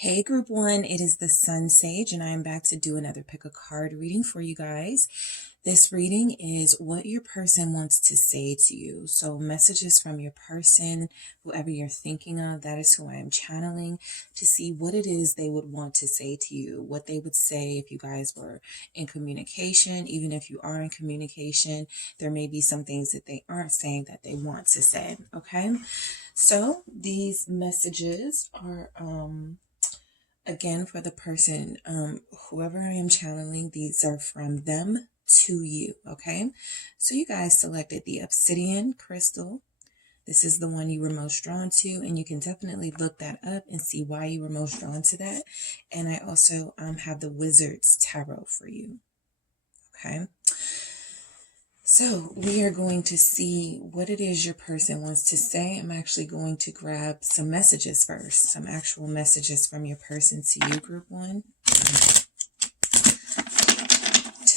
Hey group one, it is the SunSage and I am back to do another pick a card reading for you guys. This reading is what your person wants to say to you. So messages from your person, whoever you're thinking of, that is who I am channeling to see what it is they would want to say to you, what they would say if you guys were in communication. Even if you are in communication, there may be some things that they aren't saying that they want to say, okay? So these messages are again, for the person, whoever I am channeling, these are from them to you, okay? So you guys selected the obsidian crystal. This is the one you were most drawn to, and you can definitely look that up and see why you were most drawn to that. And I also have the wizard's tarot for you, okay? So we are going to see what it is your person wants to say. I'm actually going to grab some messages first, some actual messages from your person to you, group one, to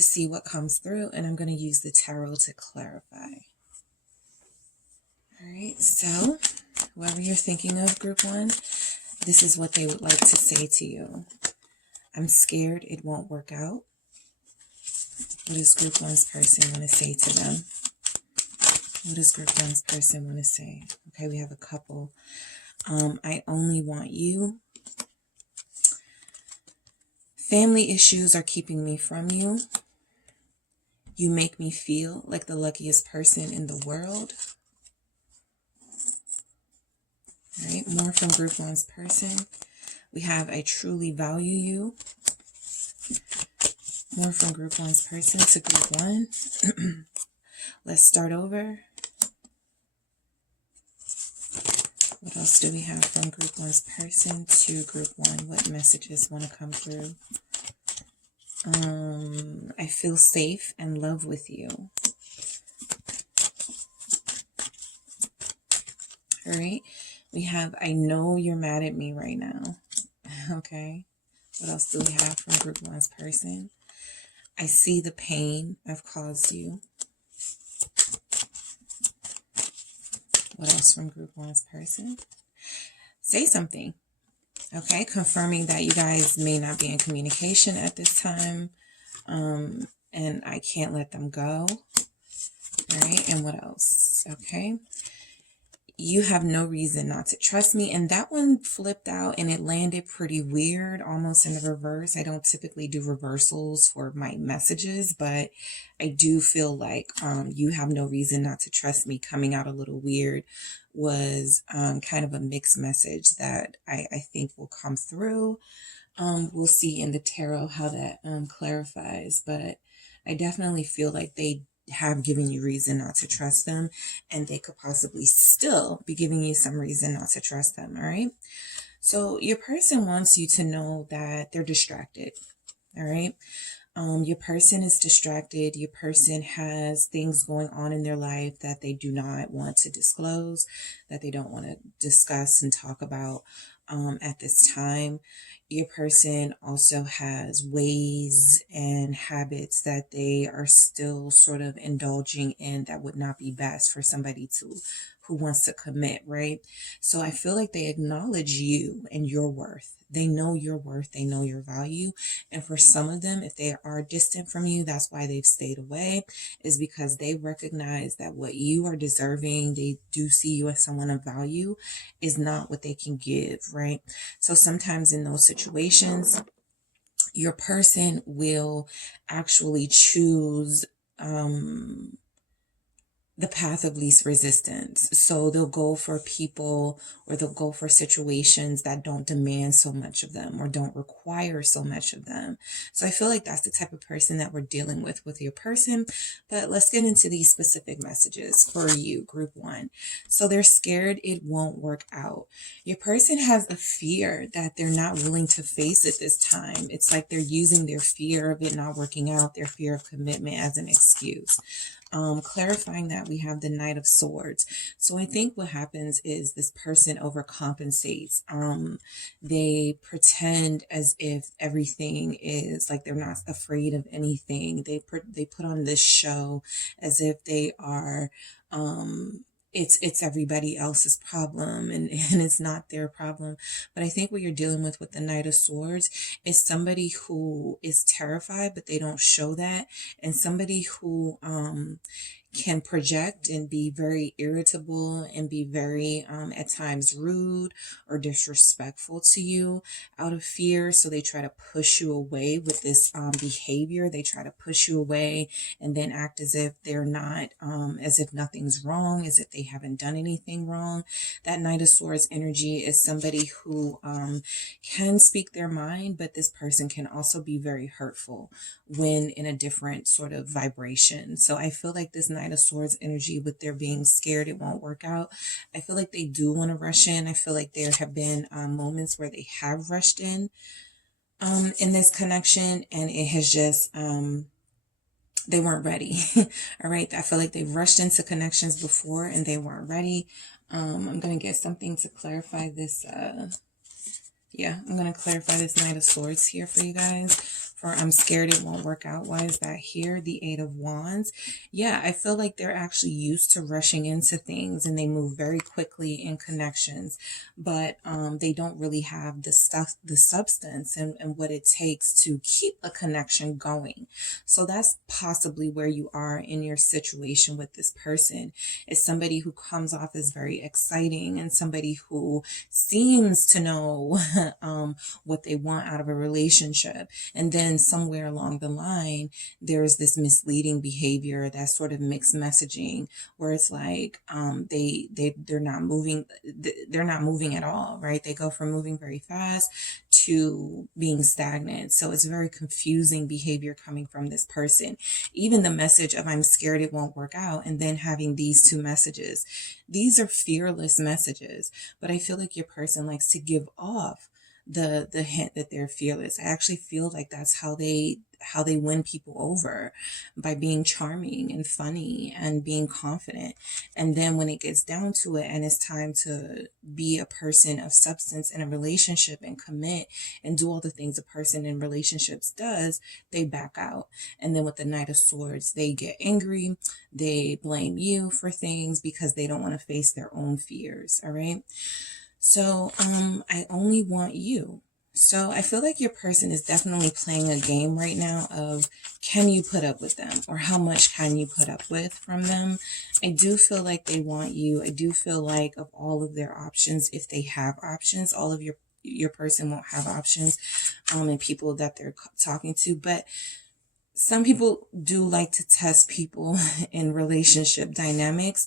see what comes through. And I'm going to use the tarot to clarify. All right, so whoever you're thinking of, group one, this is what they would like to say to you. I'm scared it won't work out. What does group one's person want to say to them? What does group one's person want to say? Okay, we have a couple. I only want you. Family issues are keeping me from you. You make me feel like the luckiest person in the world. All right, more from group one's person. We have I truly value you. More from group one's person to group one. Let's start over. What else do we have from group one's person to group one? What messages want to come through? I feel safe and love with you. All right. We have I know you're mad at me right now. Okay. What else do we have from group one's person? I see the pain I've caused you. What else from group one's person? Say something. Okay, confirming that you guys may not be in communication at this time. And I can't let them go. All right, and what else? Okay. You have no reason not to trust me. And that one flipped out and it landed pretty weird, almost in the reverse. I don't typically do reversals for my messages, but I do feel like you have no reason not to trust me coming out a little weird was kind of a mixed message that I think will come through. We'll see in the tarot how that clarifies, but I definitely feel like they have given you reason not to trust them, and they could possibly still be giving you some reason not to trust them. All right. So your person wants you to know that they're distracted. All right. Your person is distracted. Your person has things going on in their life that they do not want to disclose, that they don't want to discuss and talk about at this time. Your person also has ways and habits that they are still sort of indulging in that would not be best for somebody who wants to commit, right? So I feel like they acknowledge you and your worth. They know your worth. They know your value. And for some of them, if they are distant from you, that's why they've stayed away, is because they recognize that what you are deserving, they do see you as someone of value, is not what they can give, right? So sometimes in those situations, your person will actually choose the path of least resistance. So they'll go for people, or they'll go for situations that don't demand so much of them or don't require so much of them. So I feel like that's the type of person that we're dealing with your person. But let's get into these specific messages for you, group one. So they're scared it won't work out. Your person has a fear that they're not willing to face at this time. It's like they're using their fear of it not working out, their fear of commitment, as an excuse. Clarifying that, we have the Knight of Swords. So I think what happens is this person overcompensates. They pretend as if everything is like they're not afraid of anything. They put on this show as if they are it's everybody else's problem, and it's not their problem. But I think what you're dealing with the Knight of Swords is somebody who is terrified, but they don't show that, and somebody who can project and be very irritable and be very at times rude or disrespectful to you out of fear. So they try to push you away with this behavior. They try to push you away and then act as if they're not, as if nothing's wrong, as if they haven't done anything wrong. That Knight of Swords energy is somebody who can speak their mind, but this person can also be very hurtful when in a different sort of vibration. So I feel like this Knight of Swords energy, with their being scared it won't work out, I feel like they do want to rush in. I feel like there have been moments where they have rushed in this connection, and it has just they weren't ready. All right, I feel like they've rushed into connections before and they weren't ready. I'm gonna get something to clarify this. I'm going to clarify this Knight of Swords here for you guys. For I'm scared it won't work out. Why is that here? The Eight of Wands. Yeah, I feel like they're actually used to rushing into things and they move very quickly in connections, but they don't really have the substance and what it takes to keep a connection going. So that's possibly where you are in your situation with this person. Is somebody who comes off as very exciting and somebody who seems to know what they want out of a relationship. And then somewhere along the line, there's this misleading behavior, that sort of mixed messaging where it's like they're not moving at all, right? They go from moving very fast to being stagnant. So it's very confusing behavior coming from this person. Even the message of I'm scared it won't work out, and then having these two messages. These are fearless messages, but I feel like your person likes to give off the hint that they're fearless. I actually feel like that's how they win people over, by being charming and funny and being confident. And then when it gets down to it and it's time to be a person of substance in a relationship and commit and do all the things a person in relationships does, they back out. And then with the Knight of Swords, they get angry, they blame you for things because they don't want to face their own fears. All right. So, I only want you. So I feel like your person is definitely playing a game right now of, can you put up with them, or how much can you put up with from them? I do feel like they want you. I do feel like of all of their options, if they have options, all of your person won't have options, and people that they're talking to, but some people do like to test people in relationship dynamics.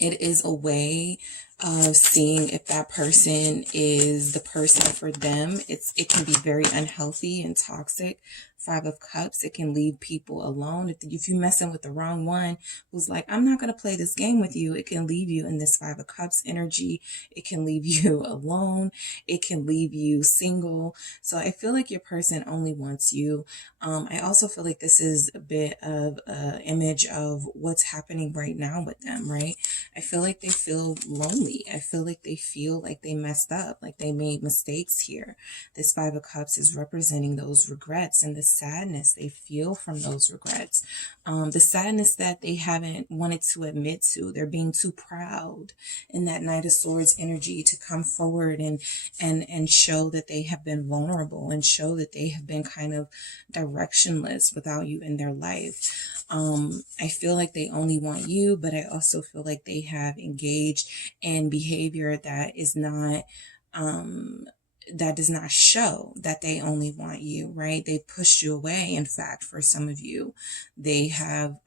It is a way of seeing if that person is the person for them. It can be very unhealthy and toxic. Five of Cups, it can leave people alone. If you're messing with the wrong one who's like, I'm not going to play this game with you, it can leave you in this Five of Cups energy. It can leave you alone. It can leave you single. So I feel like your person only wants you. I also feel like this is a bit of an image of what's happening right now with them, right? I feel like they feel lonely. I feel like they feel like they messed up, like they made mistakes here. This Five of Cups is representing those regrets and the sadness they feel from those regrets. The sadness that they haven't wanted to admit to. They're being too proud in that Knight of Swords energy to come forward and show that they have been vulnerable and show that they have been kind of directionless without you in their life. I feel like they only want you, but I also feel like they have engaged in behavior that is not, that does not show that they only want you, right? They pushed you away. In fact, for some of you, they have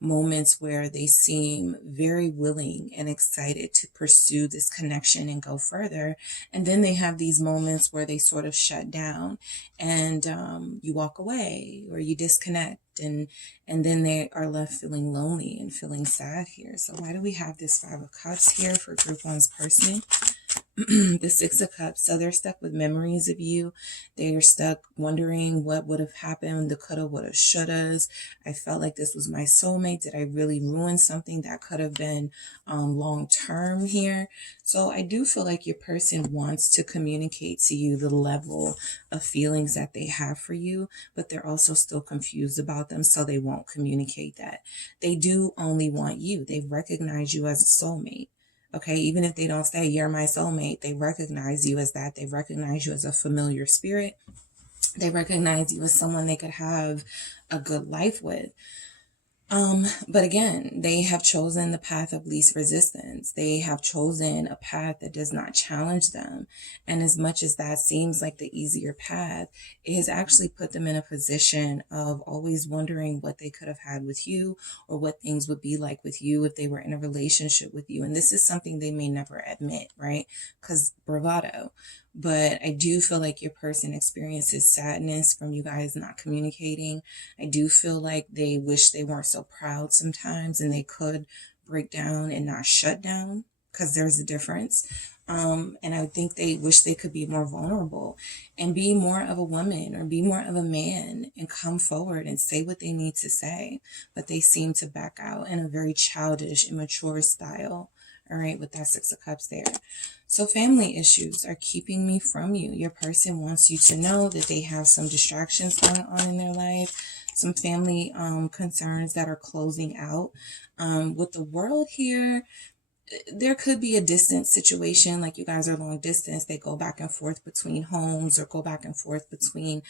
moments where they seem very willing and excited to pursue this connection and go further. And then they have these moments where they sort of shut down and you walk away or you disconnect. And then they are left feeling lonely and feeling sad here. So why do we have this Five of Cups here for Group 1's person? The Six of Cups. So they're stuck with memories of you. They're stuck wondering what would have happened, the coulda, woulda, shouldas. I felt like this was my soulmate. Did I really ruin something that could have been long term here? So I do feel like your person wants to communicate to you the level of feelings that they have for you, but they're also still confused about them, so they won't communicate that. They do only want you. They recognize you as a soulmate. Okay, even if they don't say you're my soulmate, they recognize you as that. They recognize you as a familiar spirit. They recognize you as someone they could have a good life with. But again, they have chosen the path of least resistance. They have chosen a path that does not challenge them. And as much as that seems like the easier path, it has actually put them in a position of always wondering what they could have had with you, or what things would be like with you if they were in a relationship with you. And this is something they may never admit, right? Because bravado. But I do feel like your person experiences sadness from you guys not communicating. I do feel like they wish they weren't so proud sometimes, and they could break down and not shut down, because there's a difference. And I think they wish they could be more vulnerable and be more of a woman or be more of a man and come forward and say what they need to say. But they seem to back out in a very childish, immature style. All right, with that Six of Cups there. So family issues are keeping me from you. Your person wants you to know that they have some distractions going on in their life, some family concerns that are closing out. With the World here, there could be a distant situation, like you guys are long distance. They go back and forth between homes or go back and forth between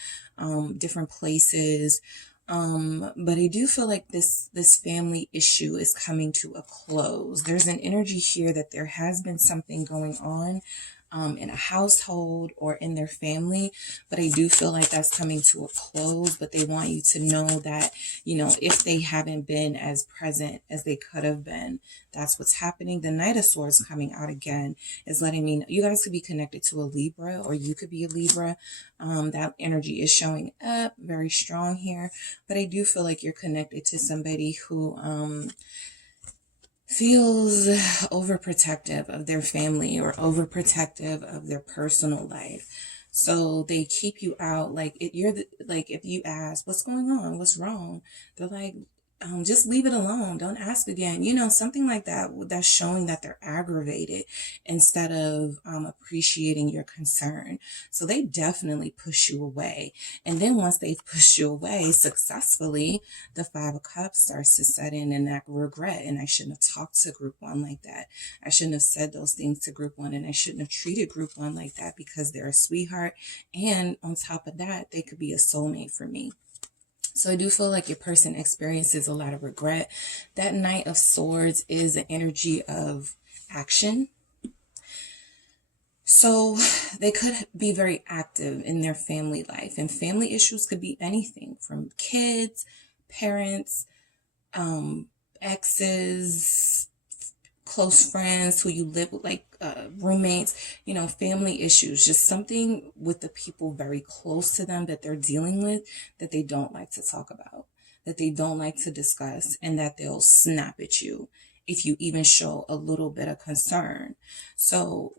different places. But I do feel like this family issue is coming to a close. There's an energy here that there has been something going on in a household or in their family, but I do feel like that's coming to a close. But they want you to know that, you know, if they haven't been as present as they could have been, that's what's happening. The Knight of Swords coming out again is letting me know you guys could be connected to a Libra, or you could be a Libra. That energy is showing up very strong here, but I do feel like you're connected to somebody who feels overprotective of their family or overprotective of their personal life. So they keep you out. Like like if you ask, what's going on? What's wrong? They're like, just leave it alone. Don't ask again. You know, something like that. That's showing that they're aggravated instead of appreciating your concern. So they definitely push you away. And then once they've pushed you away successfully, the Five of Cups starts to set in, and that regret. And I shouldn't have talked to Group 1 like that. I shouldn't have said those things to Group 1, and I shouldn't have treated Group 1 like that, because they're a sweetheart. And on top of that, they could be a soulmate for me. So I do feel like your person experiences a lot of regret. That Knight of Swords is an energy of action. So they could be very active in their family life. And family issues could be anything from kids, parents, exes, close friends who you live with, like roommates, you know, family issues, just something with the people very close to them that they're dealing with that they don't like to talk about, that they don't like to discuss, and that they'll snap at you if you even show a little bit of concern. So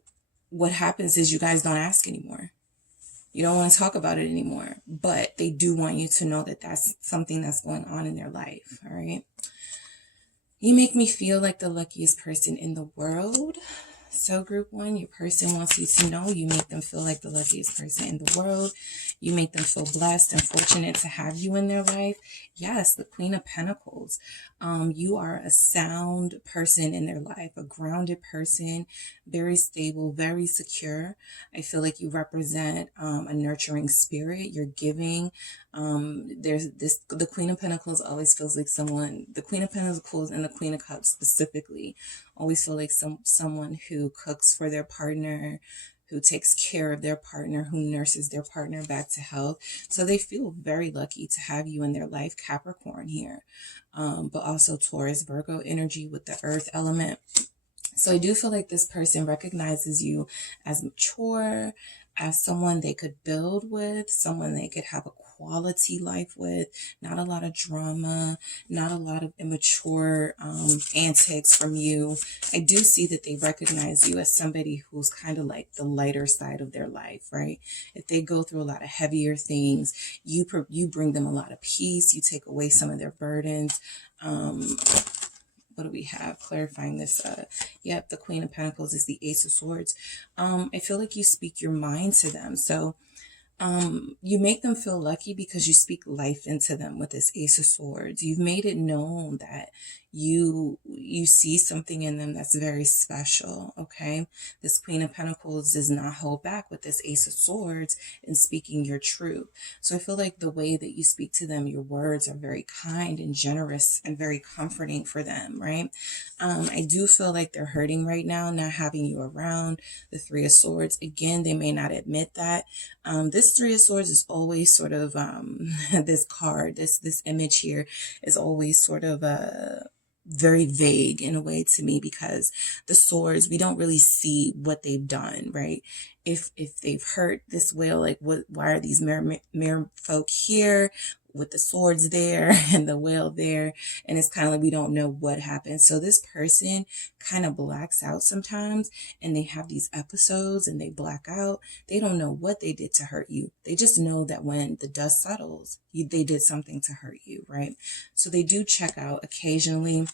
what happens is you guys don't ask anymore. You don't want to talk about it anymore, but they do want you to know that that's something that's going on in their life. All right. You make me feel like the luckiest person in the world. So Group 1, your person wants you to know you make them feel like the luckiest person in the world. You make them feel blessed and fortunate to have you in their life. Yes, the Queen of Pentacles. You are a sound person in their life, a grounded person, very stable, very secure. I feel like you represent a nurturing spirit. You're giving. The Queen of Pentacles always feels like someone, the Queen of Pentacles and the Queen of Cups specifically, always feel like someone who cooks for their partner, who takes care of their partner, who nurses their partner back to health. So they feel very lucky to have you in their life, Capricorn here, but also Taurus, Virgo energy with the earth element. So I do feel like this person recognizes you as mature, as someone they could build with, someone they could have a quality life with, not a lot of drama, not a lot of immature antics from you. I do see that they recognize you as somebody who's kind of like the lighter side of their life, right? If they go through a lot of heavier things, you bring them a lot of peace. You take away some of their burdens. What do we have? Clarifying this. Yep, the Queen of Pentacles is the Ace of Swords. I feel like you speak your mind to them. So you make them feel lucky because you speak life into them with this Ace of Swords. You've made it known that you see something in them that's very special, okay? This Queen of Pentacles does not hold back with this Ace of Swords in speaking your truth. So I feel like the way that you speak to them, your words are very kind and generous and very comforting for them, right? I do feel like they're hurting right now, not having you around. The Three of Swords, again, they may not admit that. This Three of Swords is always sort of, this card, this image here is always sort of very vague in a way to me, because the swords, we don't really see what they've done, right? If they've hurt this whale, like why are these mere folk here with the swords there and the whale there? And it's kind of like we don't know what happened. So this person kind of blacks out sometimes, and they have these episodes and they black out. They don't know what they did to hurt you. They just know that when the dust settles, they did something to hurt you, right? So they do check out occasionally.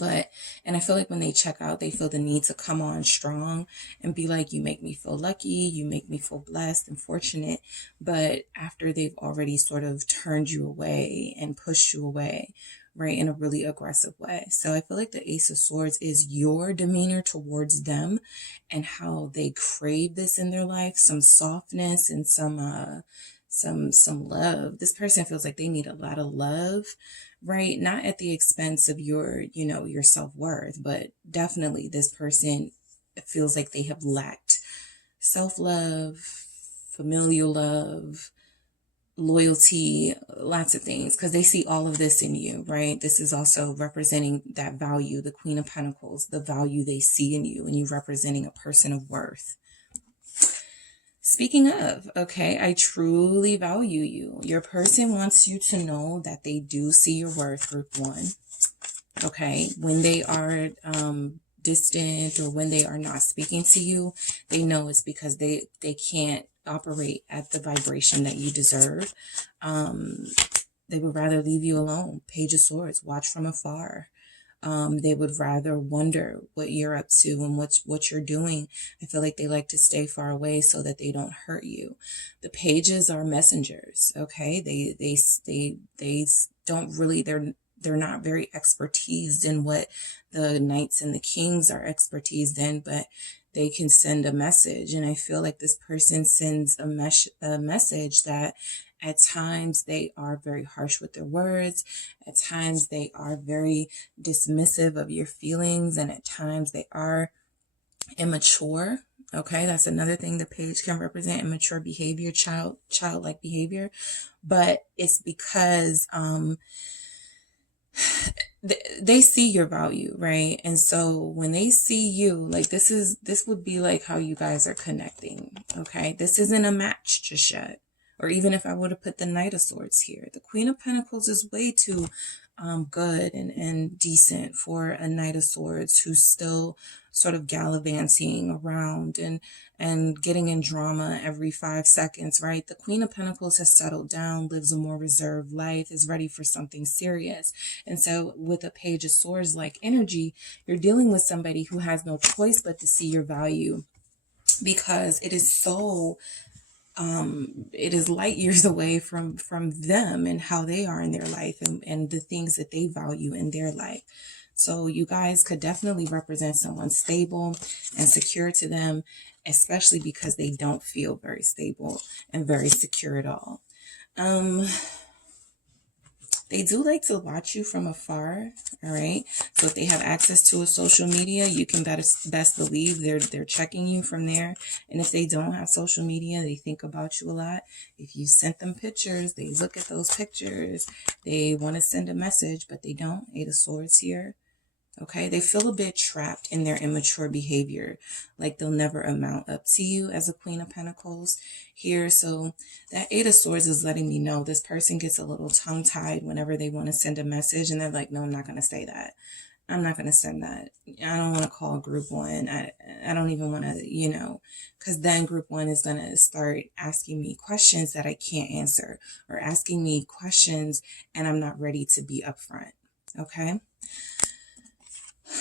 And I feel like when they check out, they feel the need to come on strong and be like, you make me feel lucky, you make me feel blessed and fortunate. But after they've already sort of turned you away and pushed you away, right, in a really aggressive way. So I feel like the Ace of Swords is your demeanor towards them and how they crave this in their life, some softness and some love. This person feels like they need a lot of love, right? Not at the expense of your self-worth, but definitely this person feels like they have lacked self-love, familial love, loyalty, lots of things, because they see all of this in you, right? This is also representing that value, the Queen of Pentacles, the value they see in you, and you representing a person of worth. Speaking of, okay, I truly value you. Your person wants you to know that they do see your worth, group one. Okay, when they are distant or when they are not speaking to you, they know it's because they can't operate at the vibration that you deserve. They would rather leave you alone. Page of Swords, watch from afar. They would rather wonder what you're up to and what you're doing. I feel like they like to stay far away so that they don't hurt you. The pages are messengers, okay? They don't really, they're not very expertised in what the knights and the kings are expertised in, but they can send a message. And I feel like this person sends a message that at times they are very harsh with their words. At times they are very dismissive of your feelings. And at times they are immature. Okay, that's another thing the page can represent: immature behavior, childlike behavior. But it's because they see your value, right? And so when they see you, like this would be like how you guys are connecting. Okay, this isn't a match just yet. Or even if I would have put the Knight of Swords here, the Queen of Pentacles is way too good and decent for a Knight of Swords who's still sort of gallivanting around and getting in drama every 5 seconds, right? The Queen of Pentacles has settled down, lives a more reserved life, is ready for something serious. And so with a Page of Swords like energy, you're dealing with somebody who has no choice but to see your value, because it is so it is light years away from them and how they are in their life and the things that they value in their life. So you guys could definitely represent someone stable and secure to them, especially because they don't feel very stable and very secure at all. They do like to watch you from afar, all right? So if they have access to a social media, you can best believe they're checking you from there. And if they don't have social media, they think about you a lot. If you sent them pictures, they look at those pictures. They want to send a message, but they don't. Eight of Swords here. Okay, they feel a bit trapped in their immature behavior, like they'll never amount up to you as a Queen of Pentacles here. So that Eight of Swords is letting me know this person gets a little tongue-tied whenever they want to send a message, and they're like, no, I'm not going to say that. I'm not going to send that. I don't want to call group one. I don't even want to, because then group one is going to start asking me questions that I can't answer, or asking me questions and I'm not ready to be upfront. Okay.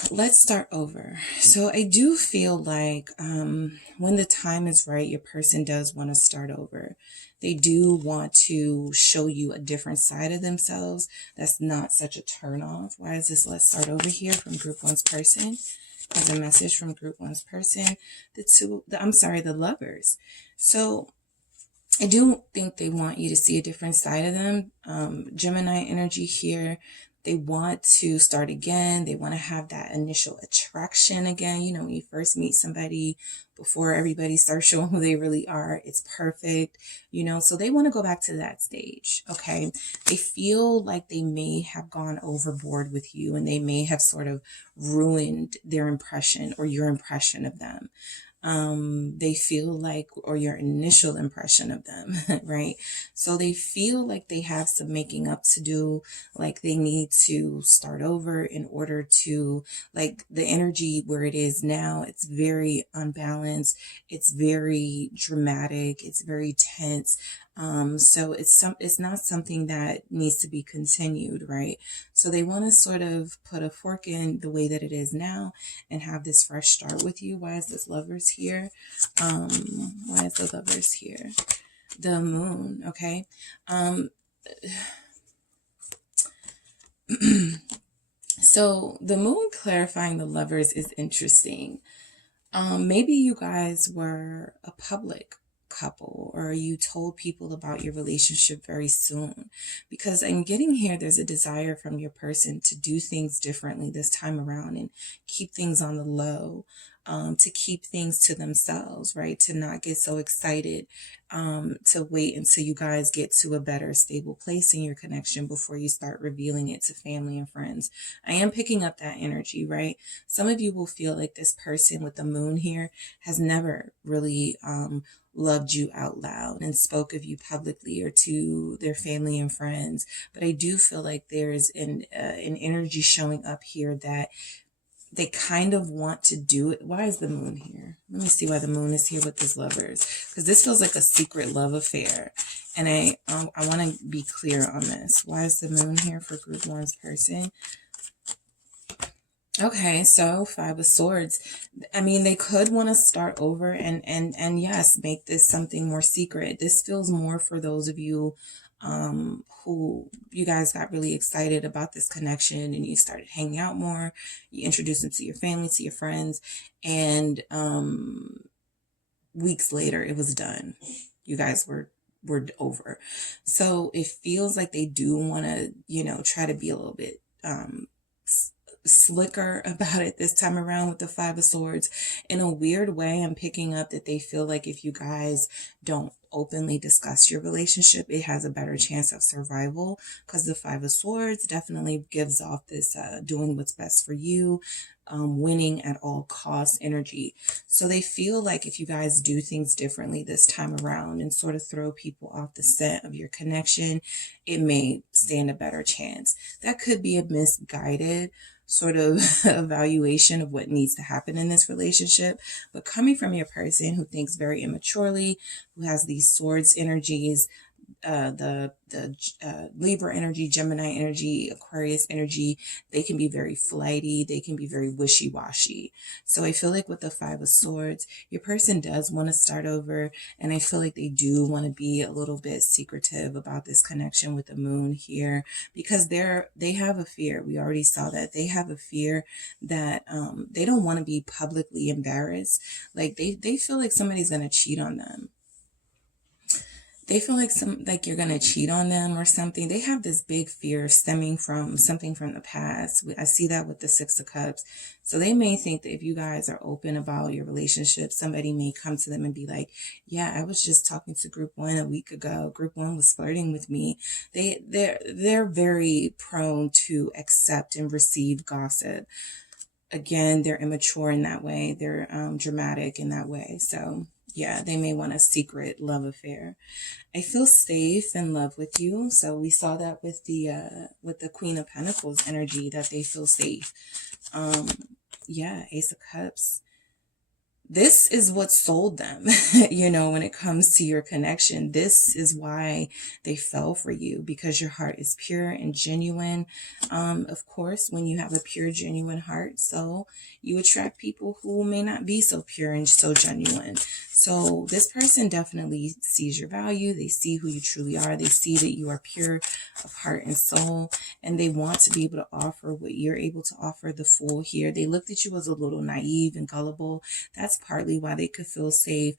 Let's start over. So I do feel like when the time is right, your person does want to start over. They do want to show you a different side of themselves. That's not such a turnoff. Why is this let's start over here from group one's person? There's a message from group one's person. The lovers. So I do think they want you to see a different side of them. Gemini energy here. They want to start again. They want to have that initial attraction again. When you first meet somebody before everybody starts showing who they really are, it's perfect, so they want to go back to that stage. Okay. They feel like they may have gone overboard with you, and they may have sort of ruined their impression or your impression of them. They feel like, or your initial impression of them, right? So they feel like they have some making up to do, like they need to start over in order to, like, the energy where it is now, it's very unbalanced. It's very dramatic. It's very tense. So it's not something that needs to be continued, right? So they want to sort of put a fork in the way that it is now and have this fresh start with you. Why is this lovers here? Why is the lovers here? The moon, okay? So the moon clarifying the lovers is interesting. Maybe you guys were a public couple, or you told people about your relationship very soon, because I'm getting here there's a desire from your person to do things differently this time around and keep things on the low, to keep things to themselves, right? To not get so excited, to wait until you guys get to a better stable place in your connection before you start revealing it to family and friends. I am picking up that energy, right? Some of you will feel like this person with the moon here has never really loved you out loud and spoke of you publicly or to their family and friends. But I do feel like there's an energy showing up here that they kind of want to do it. Why is the moon here? Let me see why the moon is here with this lovers, because this feels like a secret love affair. And I want to be clear on this. Why is the moon here for group one's person? Okay, so Five of Swords. I mean, they could want to start over and yes, make this something more secret. This feels more for those of you who you guys got really excited about this connection and you started hanging out more. You introduced them to your family, to your friends, and weeks later it was done. You guys were over. So it feels like they do want to, try to be a little bit slicker about it this time around with the Five of Swords. In a weird way, I'm picking up that they feel like if you guys don't openly discuss your relationship, it has a better chance of survival, because the Five of Swords definitely gives off this doing what's best for you, winning at all costs energy. So they feel like if you guys do things differently this time around and sort of throw people off the scent of your connection, it may stand a better chance. That could be a misguided sort of evaluation of what needs to happen in this relationship. But coming from your person who thinks very immaturely, who has these swords energies, the Libra energy, Gemini energy, Aquarius energy, they can be very flighty. They can be very wishy-washy. So I feel like with the Five of Swords, your person does want to start over. And I feel like they do want to be a little bit secretive about this connection with the moon here, because they have a fear. We already saw that. They have a fear that they don't want to be publicly embarrassed. Like they feel like somebody's going to cheat on them. They feel like you're gonna cheat on them or something. They have this big fear stemming from something from the past. I see that with the Six of Cups. So they may think that if you guys are open about your relationship, somebody may come to them and be like, yeah, I was just talking to group one a week ago. Group one was flirting with me. They're very prone to accept and receive gossip. Again, they're immature in that way. They're dramatic in that way. So yeah, they may want a secret love affair. I feel safe in love with you. So we saw that with the Queen of Pentacles energy, that they feel safe. Yeah, Ace of Cups. This is what sold them, when it comes to your connection. This is why they fell for you, because your heart is pure and genuine. Of course, when you have a pure, genuine heart, so you attract people who may not be so pure and so genuine. So this person definitely sees your value. They see who you truly are. They see that you are pure of heart and soul, and they want to be able to offer what you're able to offer. The Fool here, they looked at you as a little naive and gullible. That's partly why they could feel safe.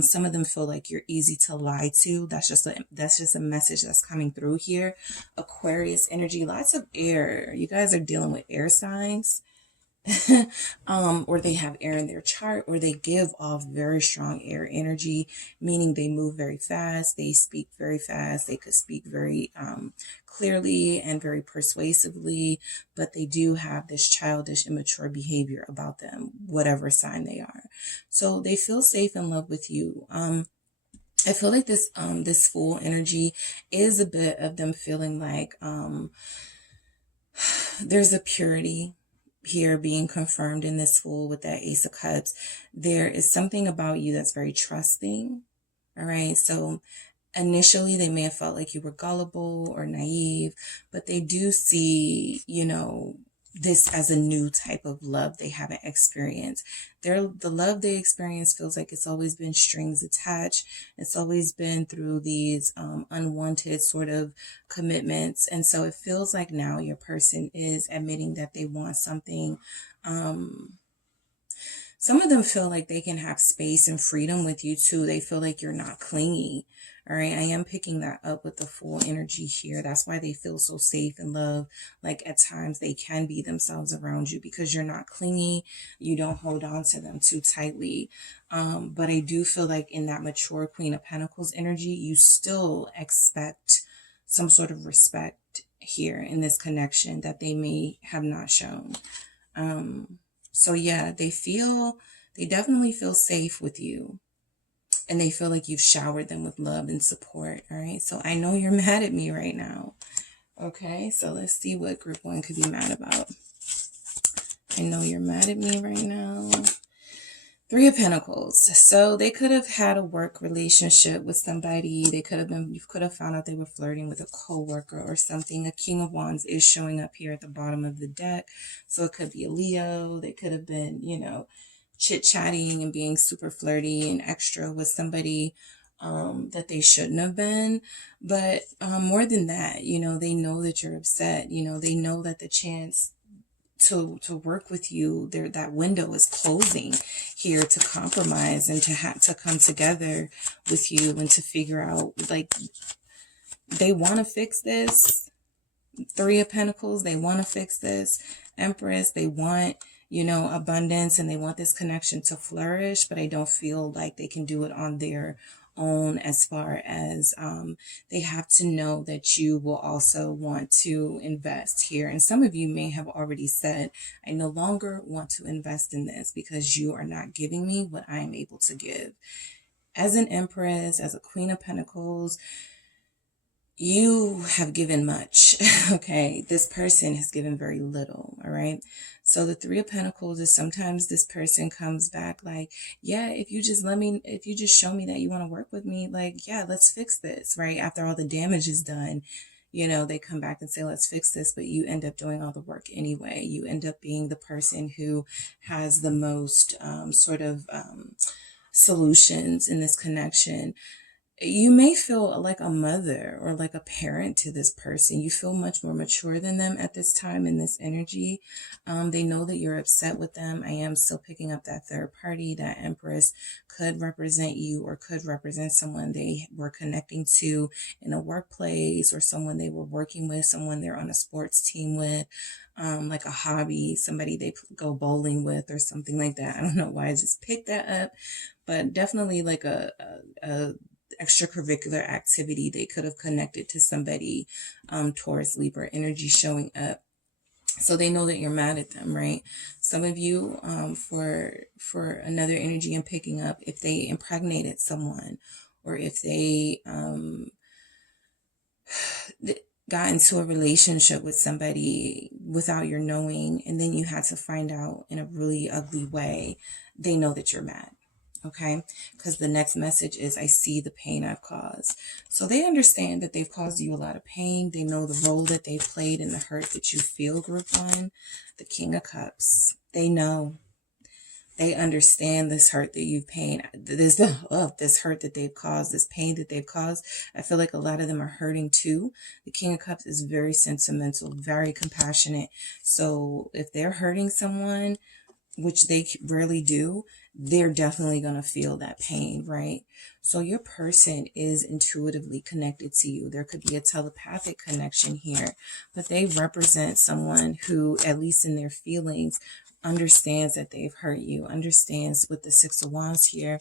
Some of them feel like you're easy to lie to. That's just a message that's coming through here. Aquarius energy, lots of air. You guys are dealing with air signs. Or they have air in their chart, or they give off very strong air energy, meaning they move very fast, they speak very fast, they could speak very clearly and very persuasively, but they do have this childish, immature behavior about them, whatever sign they are. So they feel safe in love with you. I feel like this Fool energy is a bit of them feeling like there's a purity here being confirmed in this Fool with that Ace of Cups. There is something about you that's very trusting. All right. So initially they may have felt like you were gullible or naive, but they do see, this as a new type of love they haven't experienced. The love they experience feels like it's always been strings attached. It's always been through these unwanted sort of commitments. And so it feels like now your person is admitting that they want something. Some of them feel like they can have space and freedom with you too. They feel like you're not clingy. All right. I am picking that up with the Fool energy here. That's why they feel so safe in love. Like at times they can be themselves around you because you're not clingy. You don't hold on to them too tightly. But I do feel like in that mature Queen of Pentacles energy, you still expect some sort of respect here in this connection that they may have not shown. So yeah, they definitely feel safe with you. And they feel like you've showered them with love and support. All right. So I know you're mad at me right now. Okay. So let's see what group one could be mad about. I know you're mad at me right now. Three of Pentacles. So they could have had a work relationship with somebody. You could have found out they were flirting with a coworker or something. A King of Wands is showing up here at the bottom of the deck. So it could be a Leo. They could have been, chit-chatting and being super flirty and extra with somebody that they shouldn't have been. But more than that, they know that you're upset. They know that the chance to work with you, that window is closing here to compromise and to come together with you and to figure out, like, they want to fix this. Three of Pentacles, they want to fix this. Empress, they want abundance, and they want this connection to flourish, but I don't feel like they can do it on their own, as far as they have to know that you will also want to invest here. And some of you may have already said, I no longer want to invest in this because you are not giving me what I am able to give. As an Empress, as a Queen of Pentacles, you have given much. Okay. This person has given very little. All right. So the Three of Pentacles is sometimes this person comes back like, yeah, if you just show me that you want to work with me, like, yeah, let's fix this. Right. After all the damage is done, they come back and say, let's fix this, but you end up doing all the work anyway. You end up being the person who has the most solutions in this connection. you may feel like a mother or like a parent to this person. You feel much more mature than them at this time in this energy. They know that you're upset with them. I am still picking up that third party. That Empress could represent you or could represent someone they were connecting to in a workplace, or someone they were working with, someone they're on a sports team with, like a hobby, somebody they go bowling with or something like that. I don't know why I just picked that up, but definitely like a extracurricular activity. They could have connected to somebody, Taurus, Libra energy showing up. So they know that you're mad at them, right? Some of you, for another energy I'm picking up, if they impregnated someone, or if they got into a relationship with somebody without your knowing, and then you had to find out in a really ugly way, they know that you're mad. Okay, because the next message is, I see the pain I've caused. So they understand that they've caused you a lot of pain. They know the role that they've played in the hurt that you feel, Group 1. The King of Cups. They know. They understand this hurt that you've pain. This hurt that they've caused, this pain that they've caused. I feel like a lot of them are hurting too. The King of Cups is very sentimental, very compassionate. So if they're hurting someone, which they rarely do, they're definitely going to feel that pain, right? So your person is intuitively connected to you. There could be a telepathic connection here, but they represent someone who, at least in their feelings, understands that they've hurt you, understands with the Six of Wands here,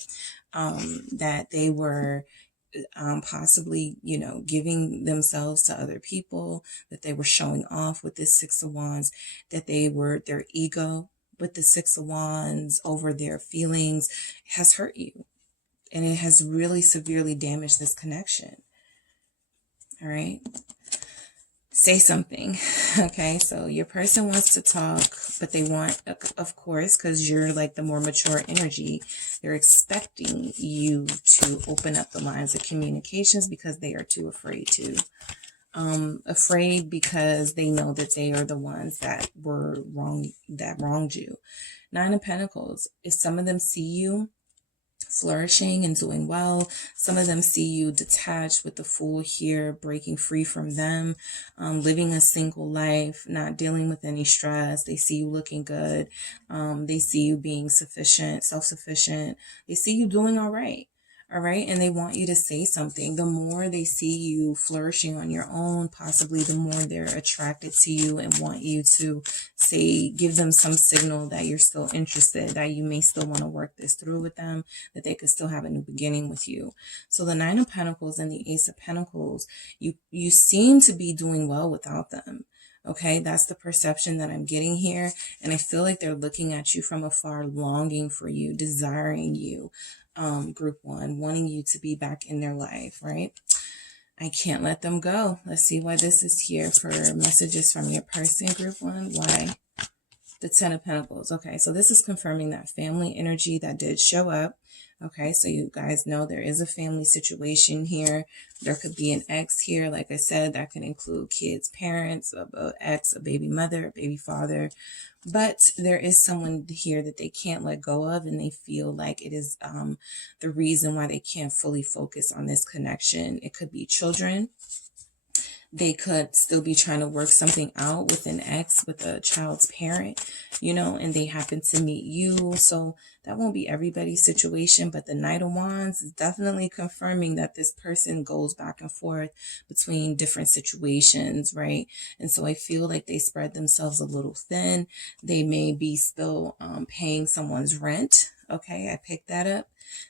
that they were possibly, giving themselves to other people, that they were showing off with this Six of Wands, that their ego with the Six of Wands over their feelings has hurt you. And it has really severely damaged this connection. All right. Say something. Okay. So your person wants to talk, but they want, of course, because you're like the more mature energy, they're expecting you to open up the lines of communications because they are too afraid to. Afraid because they know that they are the ones that were wrong, that wronged you. Nine of Pentacles. If some of them see you flourishing and doing well, some of them see you detached with the Fool here, breaking free from them, living a single life, not dealing with any stress. They see you looking good. They see you being sufficient, self-sufficient. They see you doing all right. All right. And they want you to say something. The more they see you flourishing on your own, possibly the more they're attracted to you and want you to give them some signal that you're still interested, that you may still want to work this through with them, that they could still have a new beginning with you. So the Nine of Pentacles and the Ace of Pentacles, you seem to be doing well without them. Okay, that's the perception that I'm getting here. And I feel like they're looking at you from afar, longing for you, desiring you. Group 1, wanting you to be back in their life, right? I can't let them go. Let's see why this is here for messages from your person, Group 1. Why? The Ten of Pentacles. Okay, so this is confirming that family energy that did show up. Okay, so you guys know there is a family situation here. There could be an ex here. Like I said, that could include kids, parents, an ex, a baby mother, a baby father. But there is someone here that they can't let go of, and they feel like it is the reason why they can't fully focus on this connection. It could be children. They could still be trying to work something out with an ex, with a child's parent, and they happen to meet you. So that won't be everybody's situation, but the Knight of Wands is definitely confirming that this person goes back and forth between different situations, right? And so I feel like they spread themselves a little thin. They may be still paying someone's rent. Okay, I picked that up.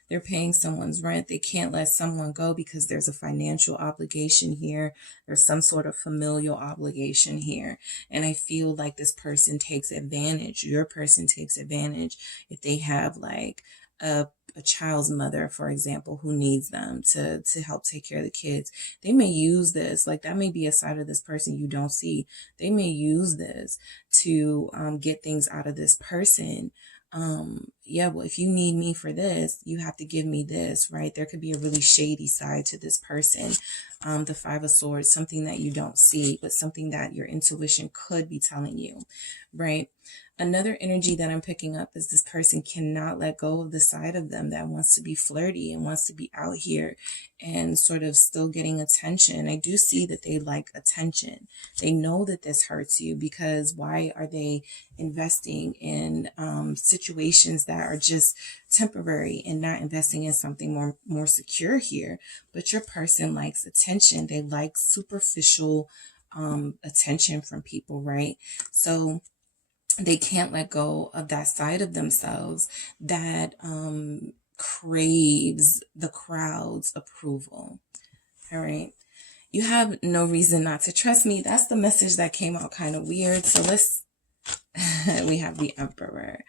They're paying someone's rent. They can't let someone go because there's a financial obligation here. There's some sort of familial obligation here. And I feel like this person takes advantage. Your person takes advantage if they have like a child's mother, for example, who needs them to help take care of the kids. They may use this, like that may be a side of this person you don't see. They may use this to get things out of this person. yeah, well, if you need me for this, you have to give me this, right? There could be a really shady side to this person. The Five of Swords, something that you don't see, but something that your intuition could be telling you, right? Another energy that I'm picking up is this person cannot let go of the side of them that wants to be flirty and wants to be out here and sort of still getting attention. I do see that they like attention. They know that this hurts you, because why are they investing in situations that are just temporary and not investing in something more secure here? But your person likes attention. They like superficial attention from people, right? So they can't let go of that side of themselves that craves the crowd's approval. All right. You have no reason not to trust me. That's the message that came out kind of weird. So let's, we have the Emperor.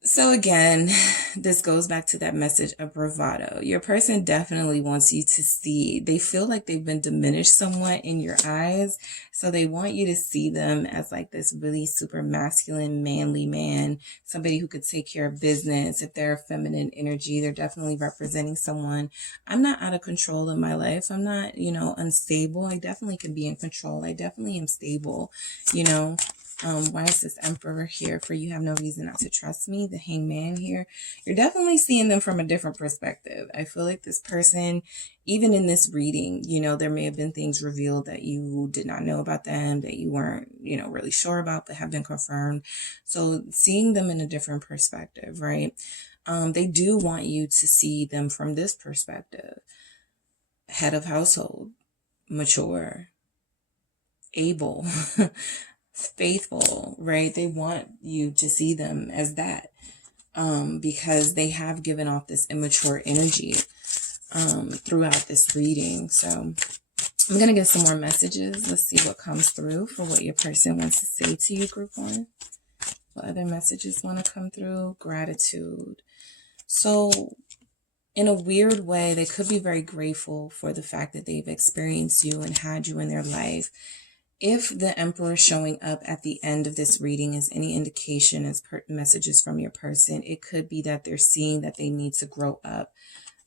So again, this goes back to that message of bravado. Your person definitely wants you to see. They feel like they've been diminished somewhat in your eyes. So they want you to see them as like this really super masculine, manly man, somebody who could take care of business. If they're a feminine energy, they're definitely representing someone. I'm not out of control in my life. I'm not, unstable. I definitely can be in control. I definitely am stable, Why is this Emperor here? For you have no reason not to trust me. The Hangman here. You're definitely seeing them from a different perspective. I feel like this person, even in this reading, there may have been things revealed that you did not know about them, that you weren't, really sure about, but have been confirmed. So seeing them in a different perspective, right? They do want you to see them from this perspective. Head of household, mature, able, faithful, right? They want you to see them as that, because they have given off this immature energy throughout this reading. So I'm going to get some more messages. Let's see what comes through for what your person wants to say to you, group one. What other messages want to come through? Gratitude. So in a weird way, they could be very grateful for the fact that they've experienced you and had you in their life. If the Emperor showing up at the end of this reading is any indication as messages from your person, it could be that they're seeing that they need to grow up.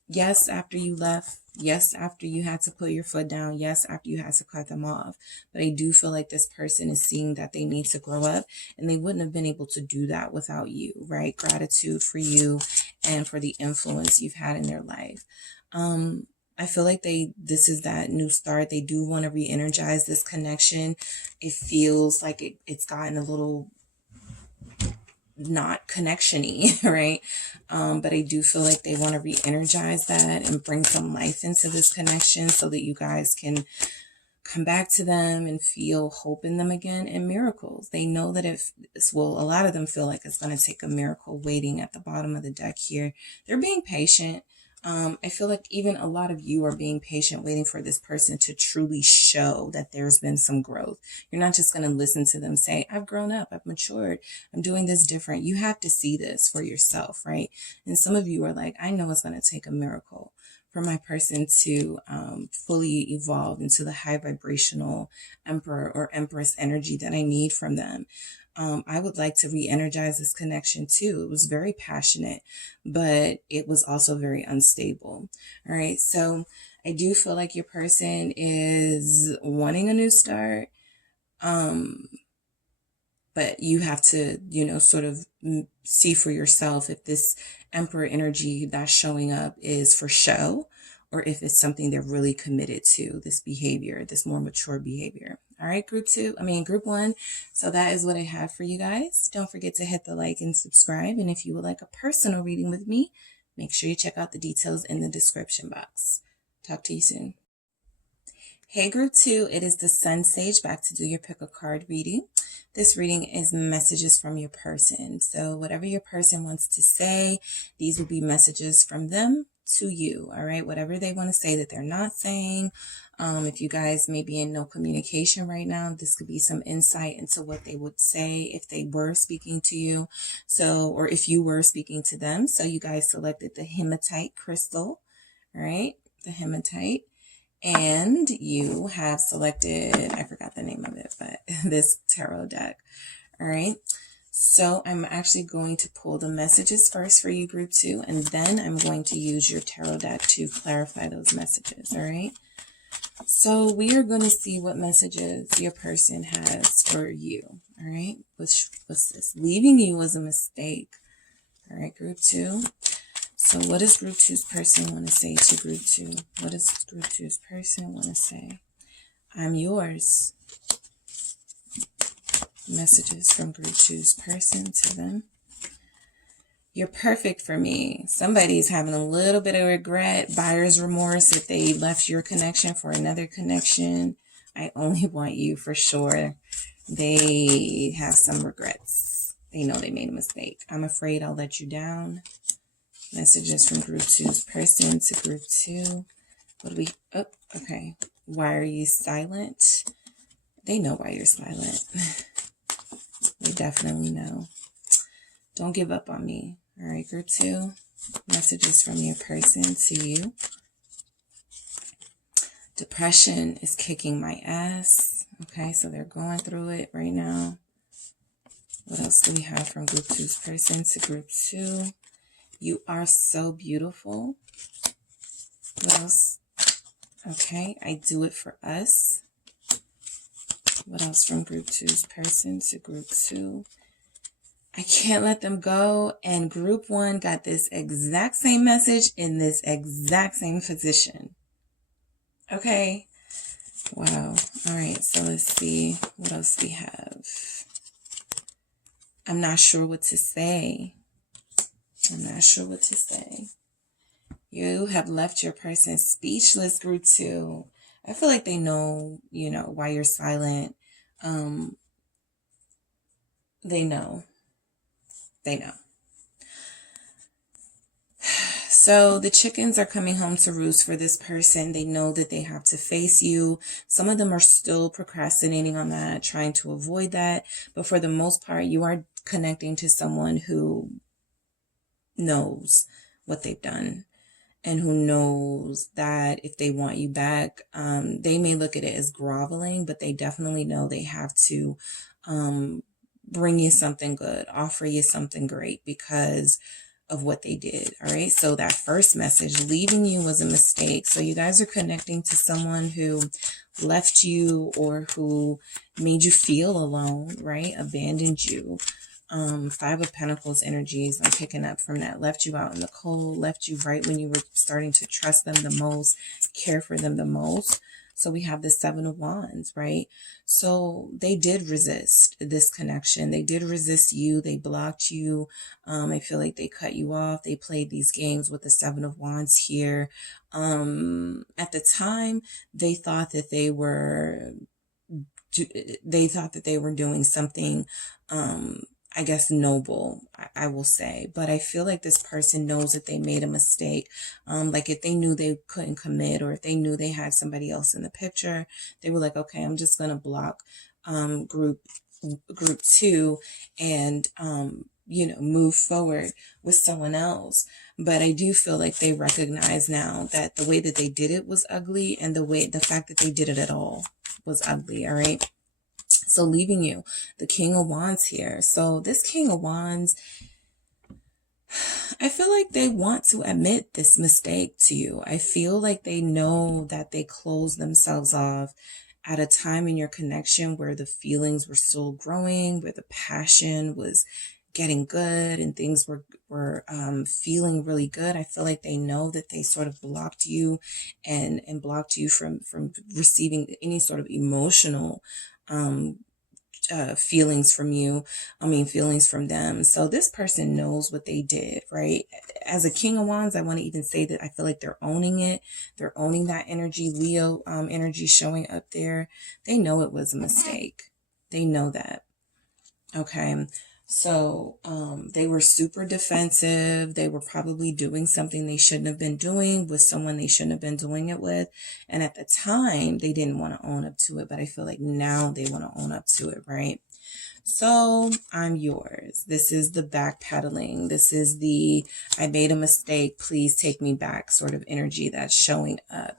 Yes, after you left. Yes, after you had to put your foot down. Yes, after you had to cut them off. But I do feel like this person is seeing that they need to grow up, and they wouldn't have been able to do that without you, right? Gratitude for you and for the influence you've had in their life. I feel like this is that new start. They do want to re-energize this connection. It feels like it's gotten a little not connection-y, right? But I do feel like they want to re-energize that and bring some life into this connection so that you guys can come back to them and feel hope in them again, and miracles. They know that a lot of them feel like it's going to take a miracle waiting at the bottom of the deck here. They're being patient. I feel like even a lot of you are being patient, waiting for this person to truly show that there's been some growth. You're not just going to listen to them say, I've grown up, I've matured, I'm doing this different. You have to see this for yourself, right? And some of you are like, I know it's going to take a miracle for my person to fully evolve into the high vibrational Emperor or Empress energy that I need from them. I would like to re-energize this connection too. It was very passionate, but it was also very unstable. All right. So I do feel like your person is wanting a new start. But you have to, sort of see for yourself if this Emperor energy that's showing up is for show, or if it's something they're really committed to, this behavior, this more mature behavior. All right, group one. So that is what I have for you guys. Don't forget to hit the like and subscribe. And if you would like a personal reading with me, make sure you check out the details in the description box. Talk to you soon. Hey, group 2, it is the SunSage back to do your pick a card reading. This reading is messages from your person. So whatever your person wants to say, these will be messages from them to you. All right. Whatever they want to say that they're not saying. If you guys may be in no communication right now, this could be some insight into what they would say if they were speaking to you. So, or if you were speaking to them. So you guys selected the hematite crystal. All right. The hematite. And you have selected, I forgot the name of it, but this tarot deck. All right. So I'm actually going to pull the messages first for you, group 2, and then I'm going to use your tarot deck to clarify those messages, all right? So we are going to see what messages your person has for you, all right? What's this? Leaving you was a mistake, all right, group 2. So what does group 2's person want to say to group 2? What does group 2's person want to say? I'm yours. Messages from group 2's person to them. You're perfect for me. Somebody's having a little bit of regret, buyer's remorse if they left your connection for another connection. I only want you for sure. They have some regrets. They know they made a mistake. I'm afraid I'll let you down. Messages from group 2's person to group 2. What do we... Oh, okay. Why are you silent? They know why you're silent. They definitely know. Don't give up on me. All right, group 2. Messages from your person to you. Depression is kicking my ass. Okay, so they're going through it right now. What else do we have from group 2's person to group 2? You are so beautiful. What else? Okay, I do it for us. What else from group 2's person to group 2? I can't let them go. And group 1 got this exact same message in this exact same position. Okay. Wow. All right. So let's see what else we have. I'm not sure what to say. I'm not sure what to say. You have left your person speechless, group 2. I feel like they know, why you're silent. They know. They know. So the chickens are coming home to roost for this person. They know that they have to face you. Some of them are still procrastinating on that, trying to avoid that. But for the most part, you are connecting to someone who knows what they've done and who knows that if they want you back, they may look at it as groveling, but they definitely know they have to bring you something good, offer you something great because of what they did. All right. So that first message, leaving you was a mistake. So you guys are connecting to someone who left you or who made you feel alone, right? Abandoned you. 5 of Pentacles energies I'm picking up from that. Left you out in the cold, left you right when you were starting to trust them the most, care for them the most. So we have the 7 of Wands, right? So they did resist this connection. They did resist you. They blocked you. I feel like they cut you off. They played these games with the 7 of Wands here. At the time, they thought that they were doing something, I guess, noble, I will say. But I feel like this person knows that they made a mistake. Like if they knew they couldn't commit or if they knew they had somebody else in the picture, they were like, okay, I'm just going to block group 2 and, move forward with someone else. But I do feel like they recognize now that the way that they did it was ugly and the fact that they did it at all was ugly. All right. So leaving you, the King of Wands here. So this King of Wands, I feel like they want to admit this mistake to you. I feel like they know that they closed themselves off at a time in your connection where the feelings were still growing, where the passion was getting good and things were feeling really good. I feel like they know that they sort of blocked you and blocked you from receiving any sort of emotional feelings from you. Feelings from them. So this person knows what they did, right? As a King of Wands, I want to even say that I feel like they're owning it. They're owning that energy. Leo energy showing up there. They know it was a mistake. They know that. Okay. So they were super defensive. They were probably doing something they shouldn't have been doing with someone they shouldn't have been doing it with. And at the time, they didn't want to own up to it. But I feel like now they want to own up to it, right? So I'm yours. This is the backpedaling. This is the I made a mistake. Please take me back sort of energy that's showing up.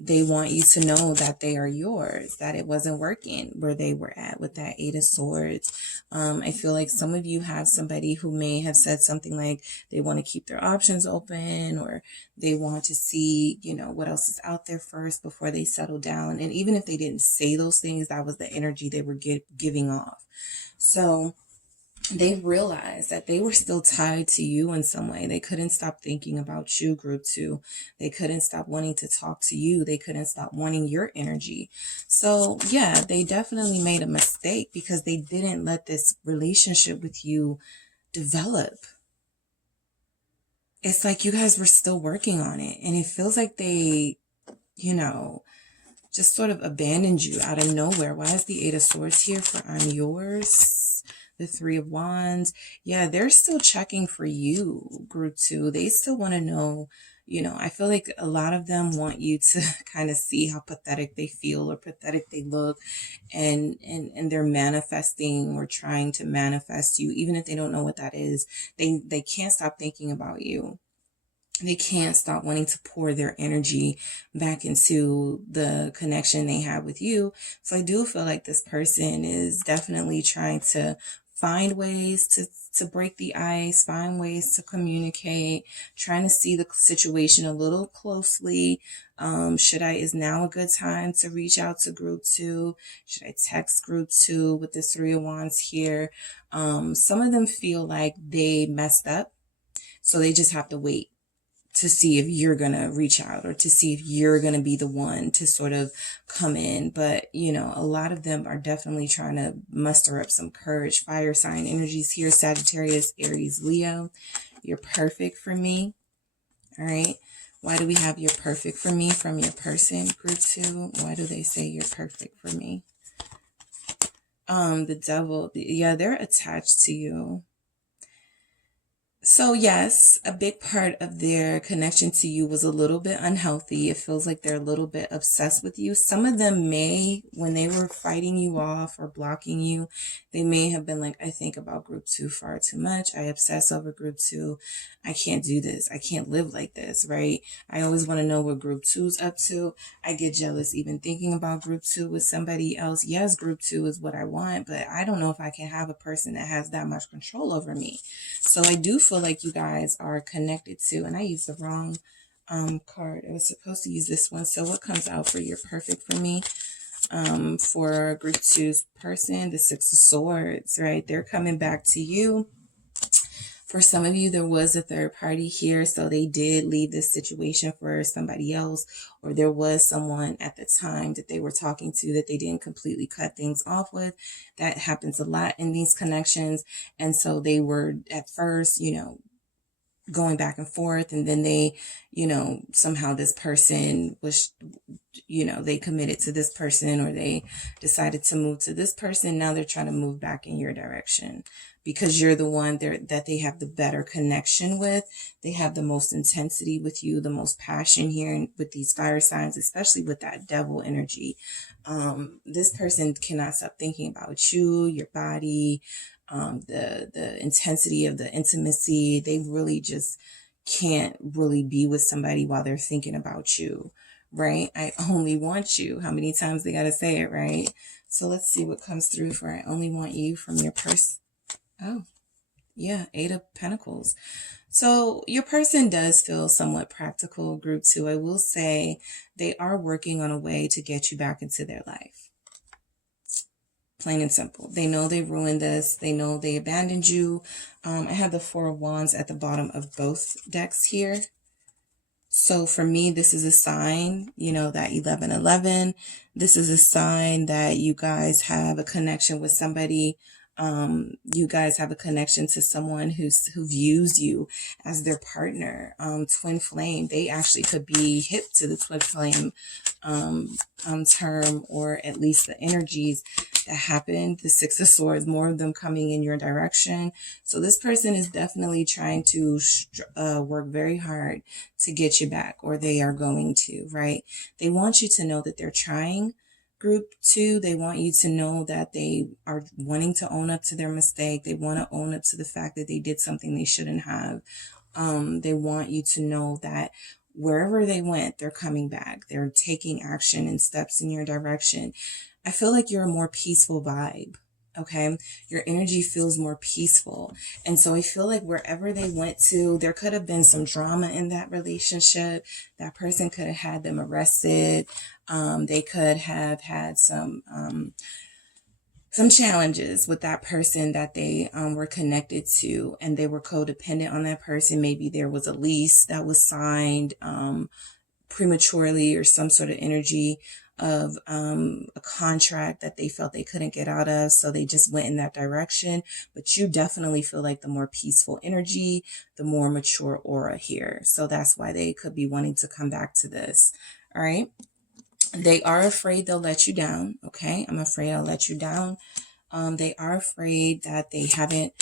They want you to know that they are yours, that it wasn't working where they were at with that Eight of Swords. I feel like some of you have somebody who may have said something like they want to keep their options open, or they want to see, you know, what else is out there first before they settle down. And even if they didn't say those things, that was the energy they were giving off. So they realized that they were still tied to you in some way. They couldn't stop thinking about you, group 2. They couldn't stop wanting to talk to you. They couldn't stop wanting your energy. So yeah, they definitely made a mistake because they didn't let this relationship with you develop. It's like you guys were still working on it, and it feels like they, you know, just sort of abandoned you out of nowhere. Why is the Eight of Swords here for I'm yours? The Three of Wands. Yeah, they're still checking for you, group 2. They still want to know, you know, I feel like a lot of them want you to kind of see how pathetic they feel or pathetic they look. And they're manifesting or trying to manifest you, even if they don't know what that is. They can't stop thinking about you. They can't stop wanting to pour their energy back into the connection they have with you. So I do feel like this person is definitely trying to find ways to break the ice, find ways to communicate, trying to see the situation a little closely. Is now a good time to reach out to group 2? Should I text group 2 with the Three of Wands here? Some of them feel like they messed up, so they just have to wait to see if you're going to reach out or to see if you're going to be the one to sort of come in. But, you know, a lot of them are definitely trying to muster up some courage. Fire sign energies here, Sagittarius, Aries, Leo. You're perfect for me. All right. Why do we have you're perfect for me from your person, group 2? Why do they say you're perfect for me? The Devil. Yeah, they're attached to you. So yes, a big part of their connection to you was a little bit unhealthy. It feels like they're a little bit obsessed with you. Some of them may, when they were fighting you off or blocking you, they may have been like, I think about group 2 far too much. I obsess over group 2. I can't do this. I can't live like this, right? I always want to know what group 2's up to. I get jealous even thinking about group 2 with somebody else. Yes, group 2 is what I want, but I don't know if I can have a person that has that much control over me. So I do feel like you guys are connected to, and I used the wrong card. I was supposed to use this one. So what comes out for you're perfect for me? For group 2's person, the Six of Swords, right? They're coming back to you. For some of you, there was a third party here, so they did leave this situation for somebody else, or there was someone at the time that they were talking to that they didn't completely cut things off with. That happens a lot in these connections, and so they were at first, you know, going back and forth, and then they, you know, somehow this person was, you know, they committed to this person, or they decided to move to this person. Now they're trying to move back in your direction because you're the one that they have the better connection with. They have the most intensity with you, the most passion here with these fire signs, especially with that Devil energy. This person cannot stop thinking about you, your body, the intensity of the intimacy. They really just can't really be with somebody while they're thinking about you, right? I only want you. How many times they got to say it, right? So let's see what comes through for I only want you from your person. Oh, yeah, Eight of Pentacles. So your person does feel somewhat practical, group 2. I will say they are working on a way to get you back into their life. Plain and simple. They know they ruined this. They know they abandoned you. I have the Four of Wands at the bottom of both decks here. So for me, this is a sign, you know, that 1111. This is a sign that you guys have a connection with somebody. You guys have a connection to someone who views you as their partner. Twin flame. They actually could be hip to the twin flame term, or at least the energies that happened. The Six of Swords, more of them coming in your direction. So this person is definitely trying to work very hard to get you back, or they are going to, right? They want you to know that they're trying. Group 2, they want you to know that they are wanting to own up to their mistake. They want to own up to the fact that they did something they shouldn't have. They want you to know that wherever they went, they're coming back. They're taking action and steps in your direction. I feel like you're a more peaceful vibe. Okay. Your energy feels more peaceful. And so I feel like wherever they went to, there could have been some drama in that relationship. That person could have had them arrested. They could have had some challenges with that person that they were connected to, and they were codependent on that person. Maybe there was a lease that was signed prematurely, or some sort of energy of a contract that they felt they couldn't get out of, so they just went in that direction. But you definitely feel like the more peaceful energy, the more mature aura here. So that's why they could be wanting to come back to this. All right. They are afraid they'll let you down. Okay. I'm afraid I'll let you down. They are afraid that they haven't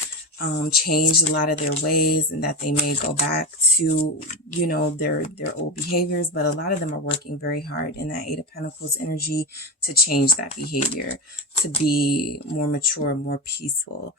changed a lot of their ways, and that they may go back to, you know, their old behaviors. But a lot of them are working very hard in that Eight of Pentacles energy to change that behavior, to be more mature, more peaceful.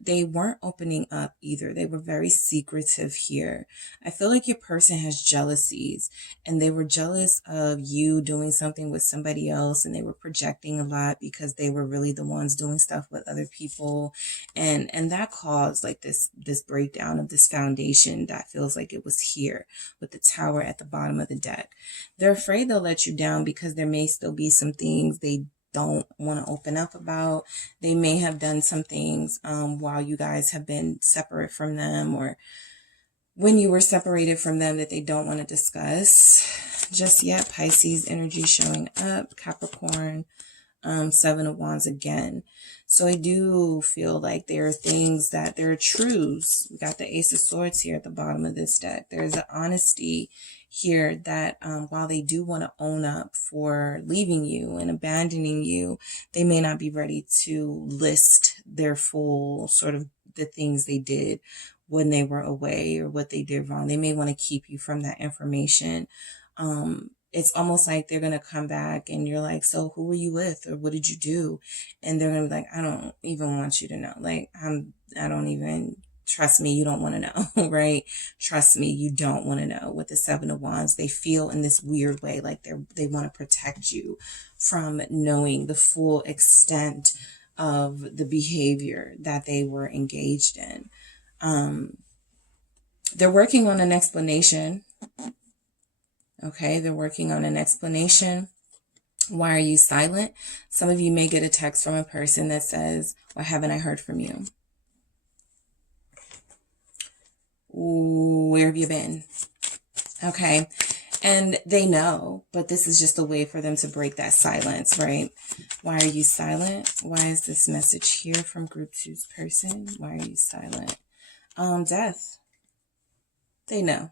They weren't opening up either. They were very secretive here. I feel like your person has jealousies, and they were jealous of you doing something with somebody else, and they were projecting a lot because they were really the ones doing stuff with other people. And that caused like this breakdown of this foundation that feels like it was here with the Tower at the bottom of the deck. They're afraid they'll let you down because there may still be some things they don't want to open up about. They may have done some things while you guys have been separate from them, or when you were separated from them, that they don't want to discuss just yet. Pisces energy showing up. Capricorn, Seven of Wands again. So I do feel like there are things that there are truths. We got the Ace of Swords here at the bottom of this deck. There's an honesty here that while they do want to own up for leaving you and abandoning you, they may not be ready to list their full sort of the things they did when they were away, or what they did wrong. They may want to keep you from that information. It's almost like they're going to come back and you're like, so who were you with, or what did you do? And they're going to be like, I don't even want you to know. Like, I don't even, trust me, you don't want to know, right? Trust me, you don't want to know. With the Seven of Wands, they feel in this weird way like they want to protect you from knowing the full extent of the behavior that they were engaged in. They're working on an explanation. Okay, they're working on an explanation. Why are you silent? Some of you may get a text from a person that says, why haven't I heard from you? Ooh, where have you been? Okay, and they know, but this is just a way for them to break that silence, right? Why are you silent? Why is this message here from Group 2's person? Why are you silent? Death. They know.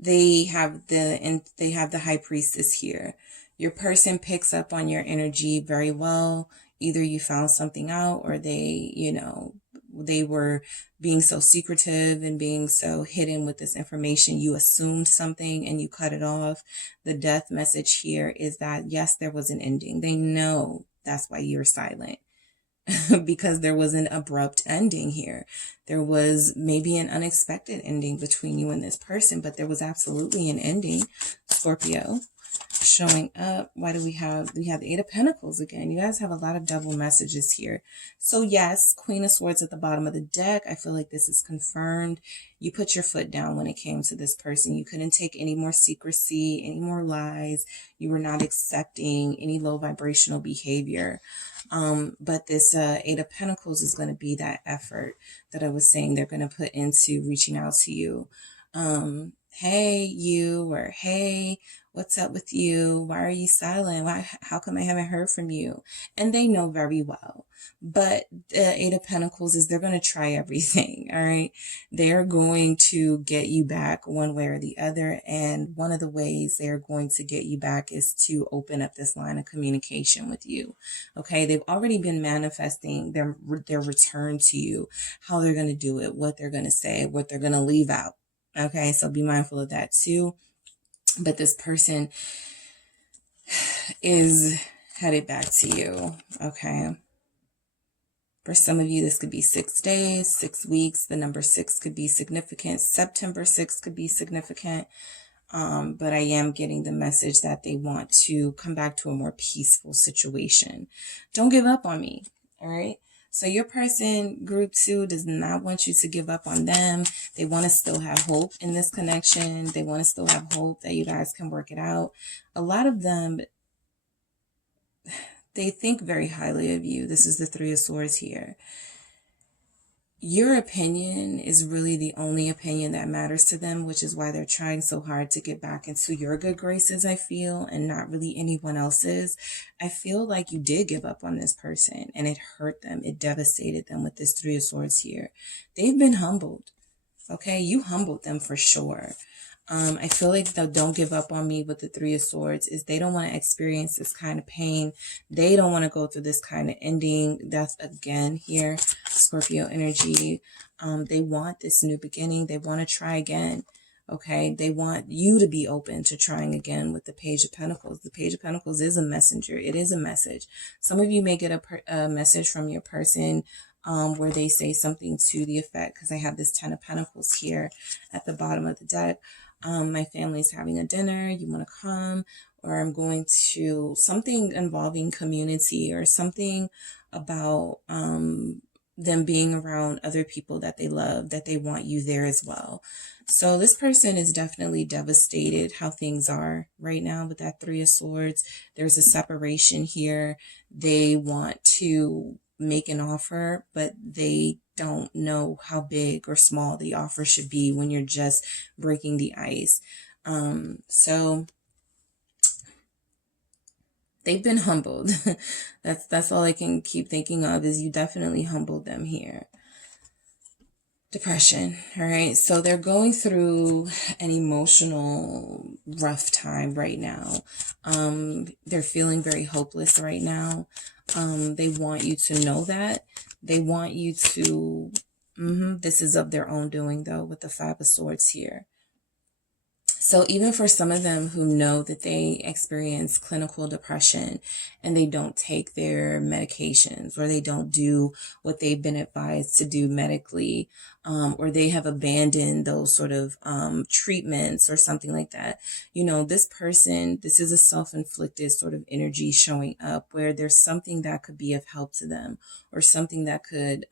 They have the High Priestess here. Your person picks up on your energy very well. Either you found something out, or they, you know, they were being so secretive and being so hidden with this information. You assumed something and you cut it off. The death message here is that, yes, there was an ending. They know that's why you're silent. Because there was an abrupt ending here. There was maybe an unexpected ending between you and this person, but there was absolutely an ending. Scorpio showing up. Why do we have the Eight of Pentacles again? You guys have a lot of double messages here. So yes, Queen of Swords at the bottom of the deck. I feel like this is confirmed. You put your foot down when it came to this person. You couldn't take any more secrecy, any more lies. You were not accepting any low vibrational behavior. But this Eight of Pentacles is going to be that effort that I was saying they're going to put into reaching out to you. Hey, you, or hey, what's up with you? Why are you silent? How come I haven't heard from you? And they know very well. But the Eight of Pentacles is they're going to try everything, all right? They're going to get you back one way or the other. And one of the ways they're going to get you back is to open up this line of communication with you, okay? They've already been manifesting their return to you, how they're going to do it, what they're going to say, what they're going to leave out, okay? So be mindful of that too. But this person is headed back to you, okay? For some of you, this could be 6 days, 6 weeks. The number 6 could be significant. September 6 could be significant. But I am getting the message that they want to come back to a more peaceful situation. Don't give up on me. All right. So your person, group 2, does not want you to give up on them. They want to still have hope in this connection. They want to still have hope that you guys can work it out. A lot of them, they think very highly of you. This is the 3 of Swords here. Your opinion is really the only opinion that matters to them, which is why they're trying so hard to get back into your good graces, I feel, and not really anyone else's. I feel like you did give up on this person, and it hurt them. It devastated them with this 3 of Swords here. They've been humbled. Okay, you humbled them for sure. I feel like the don't give up on me with the 3 of Swords is they don't want to experience this kind of pain. They don't want to go through this kind of ending. Death again here, Scorpio energy. They want this new beginning. They want to try again. Okay, they want you to be open to trying again with the Page of Pentacles. The Page of Pentacles is a messenger. It is a message. Some of you may get a message from your person where they say something to the effect, because I have this 10 of Pentacles here at the bottom of the deck. My family's having a dinner, you want to come, or I'm going to something involving community, or something about them being around other people that they love, that they want you there as well. So this person is definitely devastated how things are right now with that 3 of Swords. There's a separation here. They want to make an offer, but they don't know how big or small the offer should be when you're just breaking the ice. So they've been humbled. That's all I can keep thinking of, is you definitely humbled them here. Depression. All right. So they're going through an emotional rough time right now. They're feeling very hopeless right now. They want you to know that. They want you to, this is of their own doing though, with the 5 of Swords here. So even for some of them who know that they experience clinical depression and they don't take their medications, or they don't do what they've been advised to do medically, or they have abandoned those sort of treatments or something like that, you know, this person, this is a self-inflicted sort of energy showing up where there's something that could be of help to them, or something that could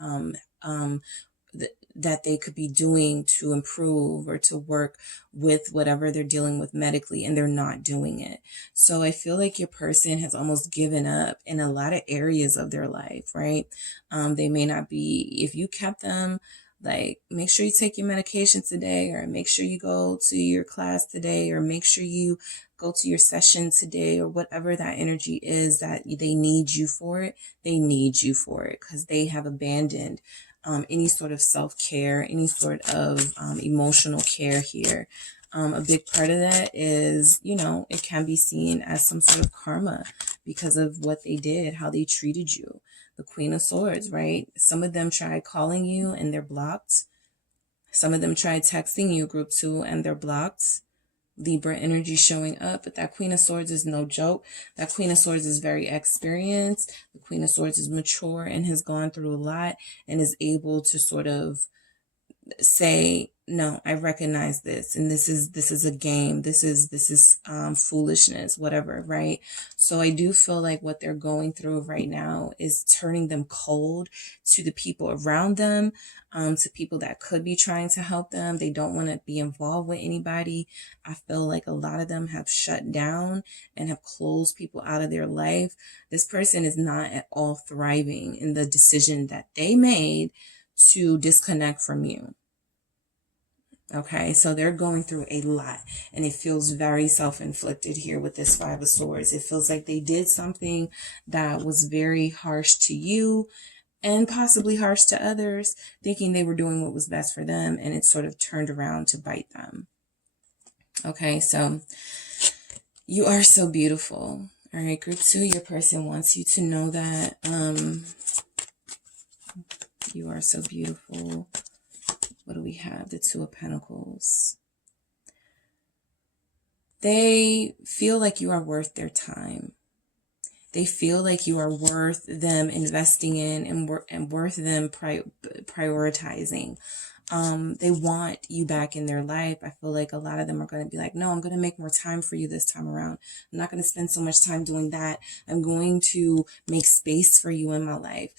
that they could be doing to improve or to work with whatever they're dealing with medically, and they're not doing it. So I feel like your person has almost given up in a lot of areas of their life, right? They may not be, if you kept them, like, make sure you take your medication today, or make sure you go to your class today, or make sure you go to your session today, or whatever that energy is that they need you for it. They need you for it because they have abandoned any sort of self-care, any sort of emotional care here. A big part of that is, you know, it can be seen as some sort of karma because of what they did, how they treated you. The Queen of Swords, right? Some of them tried calling you and they're blocked. Some of them tried texting you, group 2, and they're blocked. Libra energy showing up, but that Queen of Swords is no joke. That Queen of Swords is very experienced. The Queen of Swords is mature and has gone through a lot and is able to sort of say, no, I recognize this, and this is a game. This is foolishness, whatever, right? So I do feel like what they're going through right now is turning them cold to the people around them, to people that could be trying to help them. They don't want to be involved with anybody. I feel like a lot of them have shut down and have closed people out of their life. This person is not at all thriving in the decision that they made to disconnect from you. Okay, so they're going through a lot, and it feels very self-inflicted here with this 5 of Swords. It feels like they did something that was very harsh to you and possibly harsh to others, thinking they were doing what was best for them, and it sort of turned around to bite them. Okay, so you are so beautiful. All right, group 2, your person wants you to know that you are so beautiful. What do we have? The 2 of Pentacles. They feel like you are worth their time. They feel like you are worth them investing in and worth them prioritizing. They want you back in their life. I feel like a lot of them are going to be like, no, I'm going to make more time for you this time around. I'm not going to spend so much time doing that. I'm going to make space for you in my life.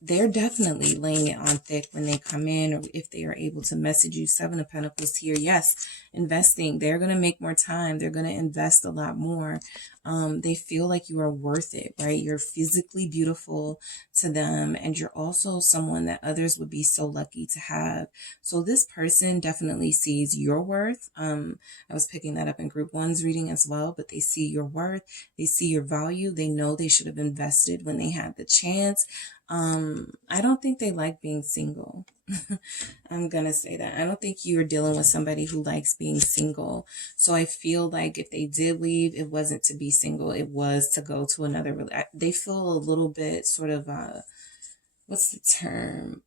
They're definitely laying it on thick when they come in, or if they are able to message you. 7 of Pentacles here. Yes, investing. They're going to make more time. They're going to invest a lot more. They feel like you are worth it, right? You're physically beautiful to them, and you're also someone that others would be so lucky to have. So this person definitely sees your worth. I was picking that up in group 1's reading as well, but they see your worth. They see your value. They know they should have invested when they had the chance. I don't think they like being single. I'm going to say that. I don't think you're dealing with somebody who likes being single. So I feel like if they did leave, it wasn't to be single. It was to go to another. They feel a little bit sort of, what's the term?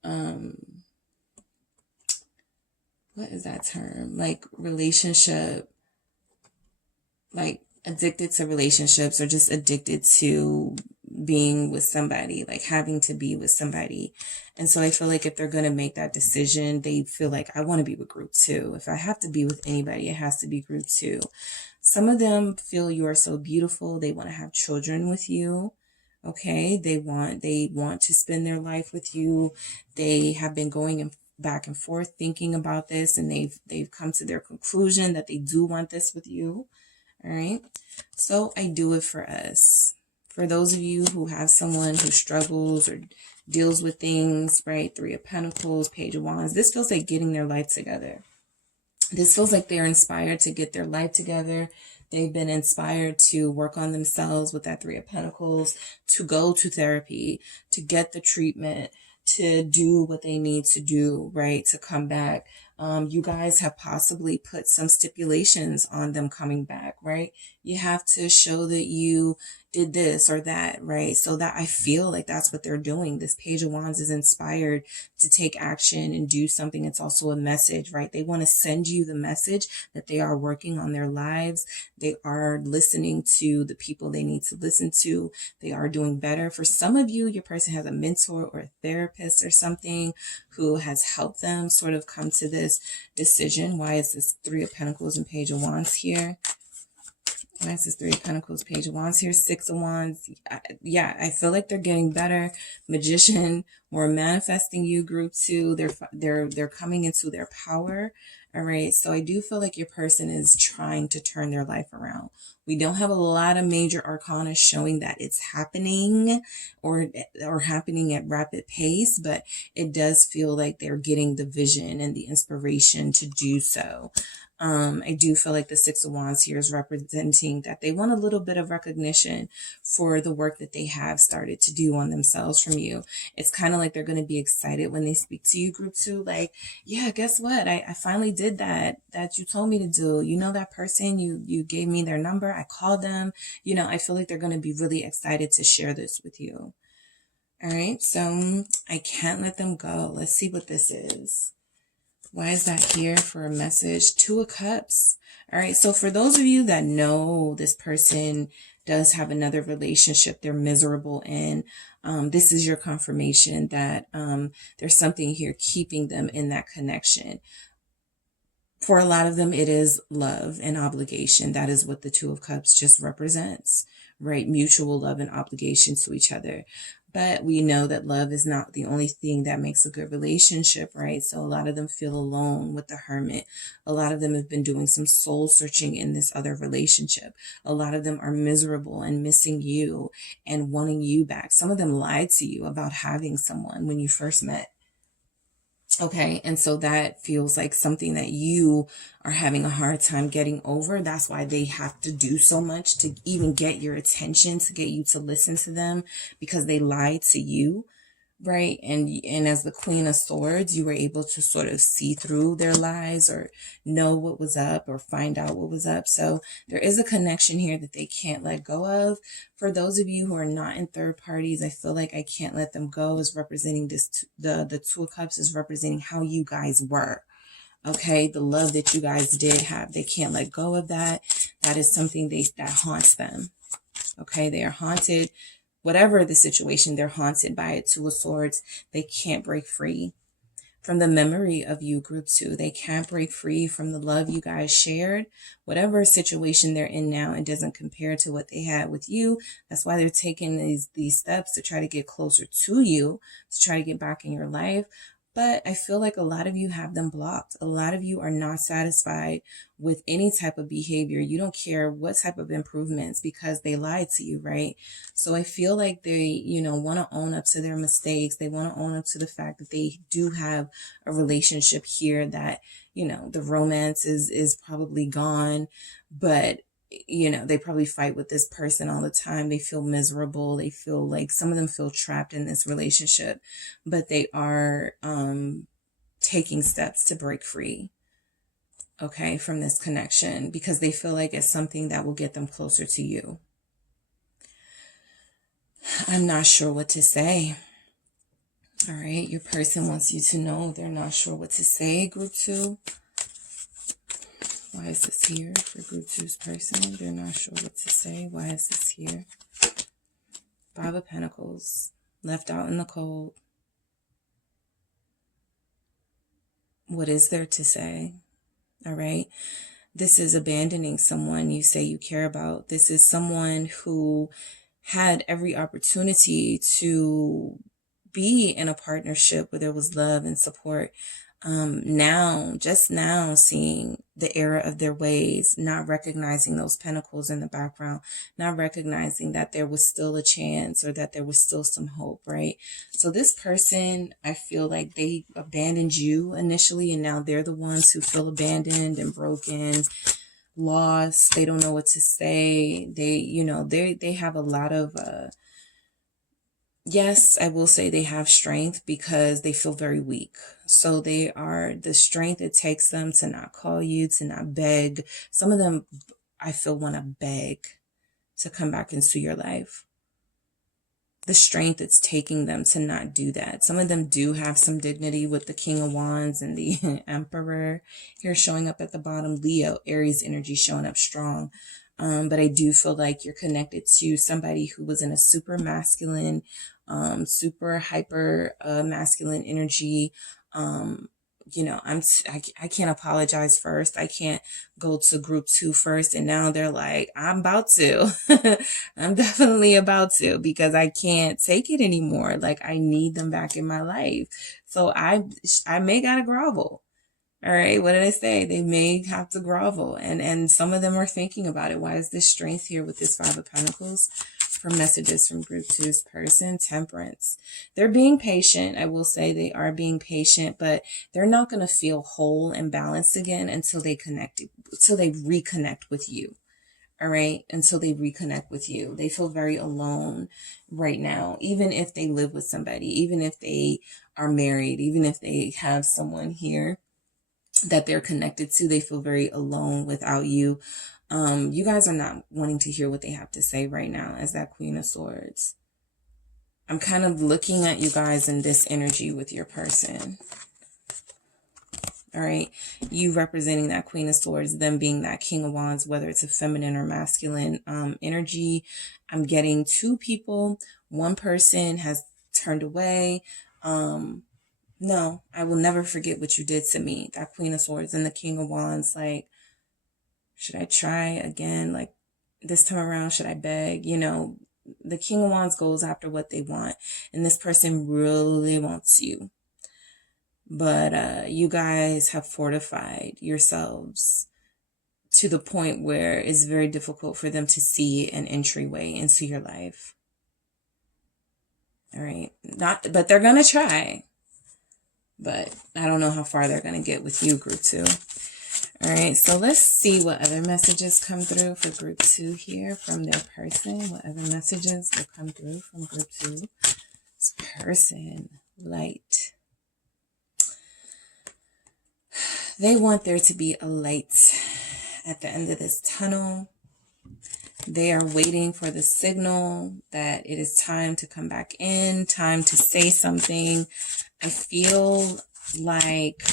What is that term? Like relationship, like addicted to relationships, or just addicted to being with somebody, like having to be with somebody. And so I feel like if they're going to make that decision, they feel like, I want to be with group 2. If I have to be with anybody, it has to be group 2. Some of them feel you are so beautiful. They want to have children with you. Okay. They want to spend their life with you. They have been going back and forth thinking about this, and they've come to their conclusion that they do want this with you. All right. So I do it for us. For those of you who have someone who struggles or deals with things, right? 3 of Pentacles, Page of Wands. This feels like getting their life together. This feels like they're inspired to get their life together. They've been inspired to work on themselves with that 3 of Pentacles, to go to therapy, to get the treatment, to do what they need to do, right? To come back. You guys have possibly put some stipulations on them coming back, right? You have to show that you did this or that, right? So that I feel like that's what they're doing. This Page of Wands is inspired to take action and do something. It's also a message, right? They want to send you the message that they are working on their lives. They are listening to the people they need to listen to. They are doing better. For some of you, your person has a mentor or a therapist or something who has helped them sort of come to this decision. Why is this 3 of Pentacles and Page of Wands here? Why is this 3 of Pentacles, Page of Wands here? 6 of Wands. Yeah, I feel like they're getting better. Magician, more manifesting you, group 2. They're coming into their power. All right. So I do feel like your person is trying to turn their life around. We don't have a lot of major arcana showing that it's happening or happening at rapid pace, but it does feel like they're getting the vision and the inspiration to do so. I do feel like the 6 of Wands here is representing that they want a little bit of recognition for the work that they have started to do on themselves from you. It's kind of like they're going to be excited when they speak to you, group 2. Like, yeah, guess what? I finally did that you told me to do. You know, that person, you gave me their number. I called them. You know, I feel like they're going to be really excited to share this with you. All right. So I can't let them go. Let's see what this is. Why is that here for a message? 2 of Cups. All right. So for those of you that know this person does have another relationship they're miserable in, this is your confirmation that there's something here keeping them in that connection. For a lot of them, it is love and obligation. That is what the 2 of Cups just represents, right? Mutual love and obligation to each other. But we know that love is not the only thing that makes a good relationship, right? So a lot of them feel alone with the Hermit. A lot of them have been doing some soul searching in this other relationship. A lot of them are miserable and missing you and wanting you back. Some of them lied to you about having someone when you first met. Okay, and so that feels like something that you are having a hard time getting over. That's why they have to do so much to even get your attention, to get you to listen to them, because they lied to you, right? And as the Queen of Swords, you were able to sort of see through their lies or know what was up or find out what was up. So there is a connection here that they can't let go of. For those of you who are not in third parties, I feel like I can't let them go is representing this. The 2 of Cups is representing how you guys were. Okay, the love that you guys did have, they can't let go of that. That is something that haunts them. Okay, they are haunted. Whatever the situation, they're haunted by it. Two of Swords. They can't break free from the memory of you, group 2. They can't break free from the love you guys shared. Whatever situation they're in now, it doesn't compare to what they had with you. That's why they're taking these steps to try to get closer to you, to try to get back in your life. But I feel like a lot of you have them blocked. A lot of you are not satisfied with any type of behavior. You don't care what type of improvements because they lied to you, right? So I feel like they, want to own up to their mistakes. They want to own up to the fact that they do have a relationship here that, the romance is probably gone, but they probably fight with this person all the time. They feel miserable. They feel like some of them feel trapped in this relationship, but they are taking steps to break free, okay, from this connection because they feel like it's something that will get them closer to you. I'm not sure what to say. All right, your person wants you to know they're not sure what to say, group 2. Why is this here for group 2's person? They're not sure what to say. Why is this here? 5 of Pentacles, left out in the cold. What is there to say? All right. This is abandoning someone you say you care about. This is someone who had every opportunity to be in a partnership where there was love and support. Just now seeing the error of their ways, not recognizing those pentacles in the background, not recognizing that there was still a chance or that there was still some hope, right? So this person, I feel like they abandoned you initially, and now they're the ones who feel abandoned and broken, lost. They don't know what to say. They have a lot of, yes, I will say they have strength because they feel very weak. So they are the strength it takes them to not call you, to not beg. Some of them, I feel, want to beg to come back into your life. The strength it's taking them to not do that. Some of them do have some dignity with the King of Wands and the Emperor here showing up at the bottom. Leo, Aries energy showing up strong. But I do feel like you're connected to somebody who was in a super masculine, super hyper masculine energy. I can't apologize first. I can't go to group 2 first. And now they're like, I'm about to. I'm definitely about to because I can't take it anymore. Like I need them back in my life. So I may gotta grovel. All right, what did I say? They may have to grovel. And some of them are thinking about it. Why is this strength here with this 5 of Pentacles? For messages from group 2's person, Temperance. They're being patient. I will say they are being patient, but they're not going to feel whole and balanced again until they reconnect with you. All right, until they reconnect with you. They feel very alone right now, even if they live with somebody, even if they are married, even if they have someone here that they're connected to, they feel very alone without you. You guys are not wanting to hear what they have to say right now as that Queen of Swords. I'm kind of looking at you guys in this energy with your person. All right. You representing that Queen of Swords, them being that King of Wands, whether it's a feminine or masculine energy. I'm getting 2 people. One person has turned away. No, I will never forget what you did to me. That Queen of Swords and the King of Wands, like, should I try again? Like, this time around, should I beg? The King of Wands goes after what they want. And this person really wants you. But you guys have fortified yourselves to the point where it's very difficult for them to see an entryway into your life. All right. But they're going to try. But I don't know how far they're going to get with you, group 2. All right, so let's see what other messages come through for group 2 here from their person. What other messages will come through from group 2? This person, light. They want there to be a light at the end of this tunnel. They are waiting for the signal that it is time to come back in, time to say something. I feel like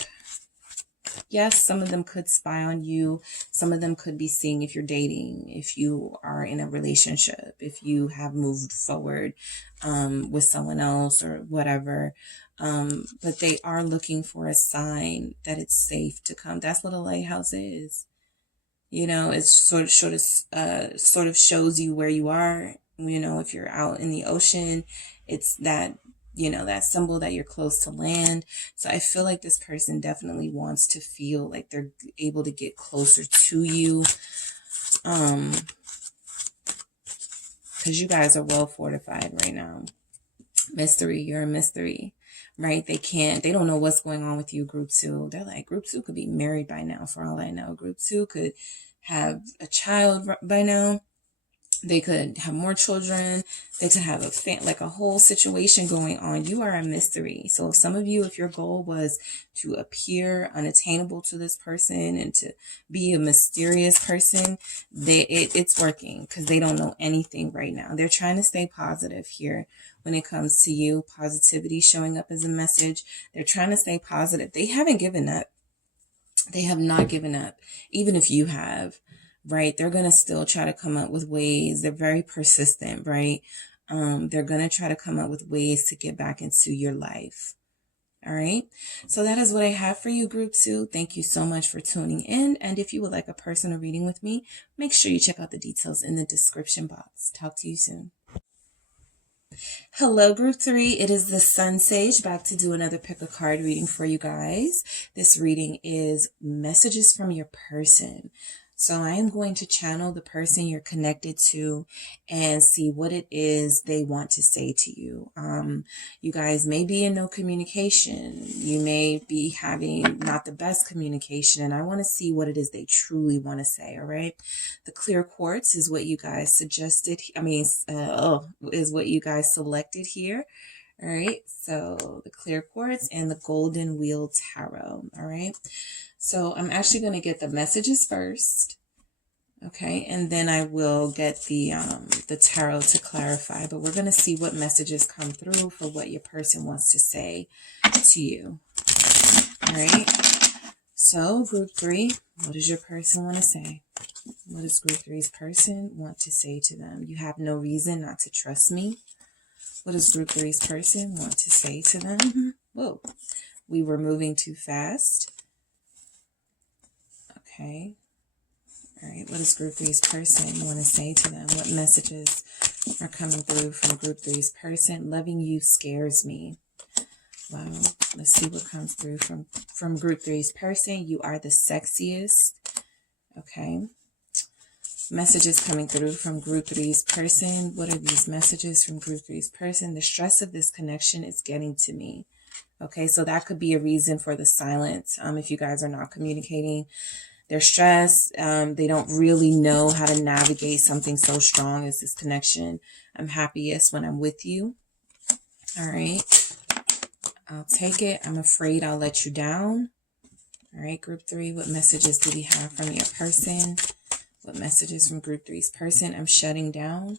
Yes, some of them could spy on you. Some of them could be seeing if you're dating, if you are in a relationship, if you have moved forward with someone else or whatever. But they are looking for a sign that it's safe to come. That's what a lighthouse is. You know, it sort of shows you where you are. You know, if you're out in the ocean, it's that, you know, that symbol that you're close to land. So I feel like this person definitely wants to feel like they're able to get closer to you. Because you guys are well fortified right now. Mystery, you're a mystery, right? They don't know what's going on with you, group 2. They're like, group 2 could be married by now, for all I know. Group 2 could have a child by now. They could have more children. They could have a whole situation going on. You are a mystery. So if some of you, if your goal was to appear unattainable to this person and to be a mysterious person, it's working because they don't know anything right now. They're trying to stay positive here when it comes to you. Positivity showing up as a message. They're trying to stay positive. They haven't given up. They have not given up, even if you have. Right? They're going to still try to come up with ways. They're very persistent, right? They're going to try to come up with ways to get back into your life. All right. So that is what I have for you, group 2. Thank you so much for tuning in. And if you would like a personal reading with me, make sure you check out the details in the description box. Talk to you soon. Hello, group 3. It is the SunSage back to do another pick a card reading for you guys. This reading is messages from your person. So I am going to channel the person you're connected to and see what it is they want to say to you. You guys may be in no communication. You may be having not the best communication, and I want to see what it is they truly want to say, all right? The clear quartz is what you guys suggested. Is what you guys selected here. All right, so the clear quartz and the golden wheel tarot. All right, so I'm actually going to get the messages first, okay, and then I will get the tarot to clarify. But we're going to see what messages come through for what your person wants to say to you. All right, so group 3, what does your person want to say? What does group 3's person want to say to them? You have no reason not to trust me. What does group 3's person want to say to them? Whoa, we were moving too fast. Okay. All right. What does group 3's person want to say to them? What messages are coming through from group 3's person? Loving you scares me. Wow. Let's see what comes through from group 3's person. You are the sexiest. Okay. Messages coming through from group 3's person. What are these messages from group 3's person? The stress of this connection is getting to me. Okay, so that could be a reason for the silence. If you guys are not communicating, they're stressed. They don't really know how to navigate something so strong as this connection. I'm happiest when I'm with you. All right, I'll take it. I'm afraid I'll let you down. All right, group 3, what messages do we have from your person? What messages from group 3's person? I'm shutting down.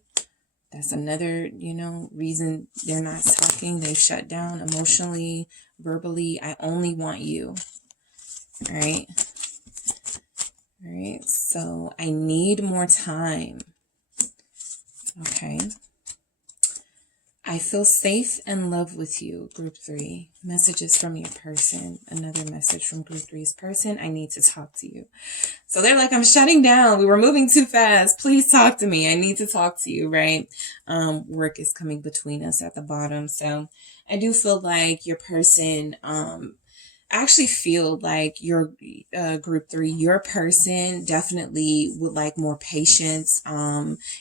That's another, reason they're not talking. They've shut down emotionally, verbally. I only want you. All right. All right. So I need more time. Okay. I feel safe and love with you, group 3. Messages from your person. Another message from group 3's person. I need to talk to you. So they're like, I'm shutting down. We were moving too fast. Please talk to me. I need to talk to you, right? Work is coming between us at the bottom. So I do feel like your person, actually feel like your group 3, your person definitely would like more patience.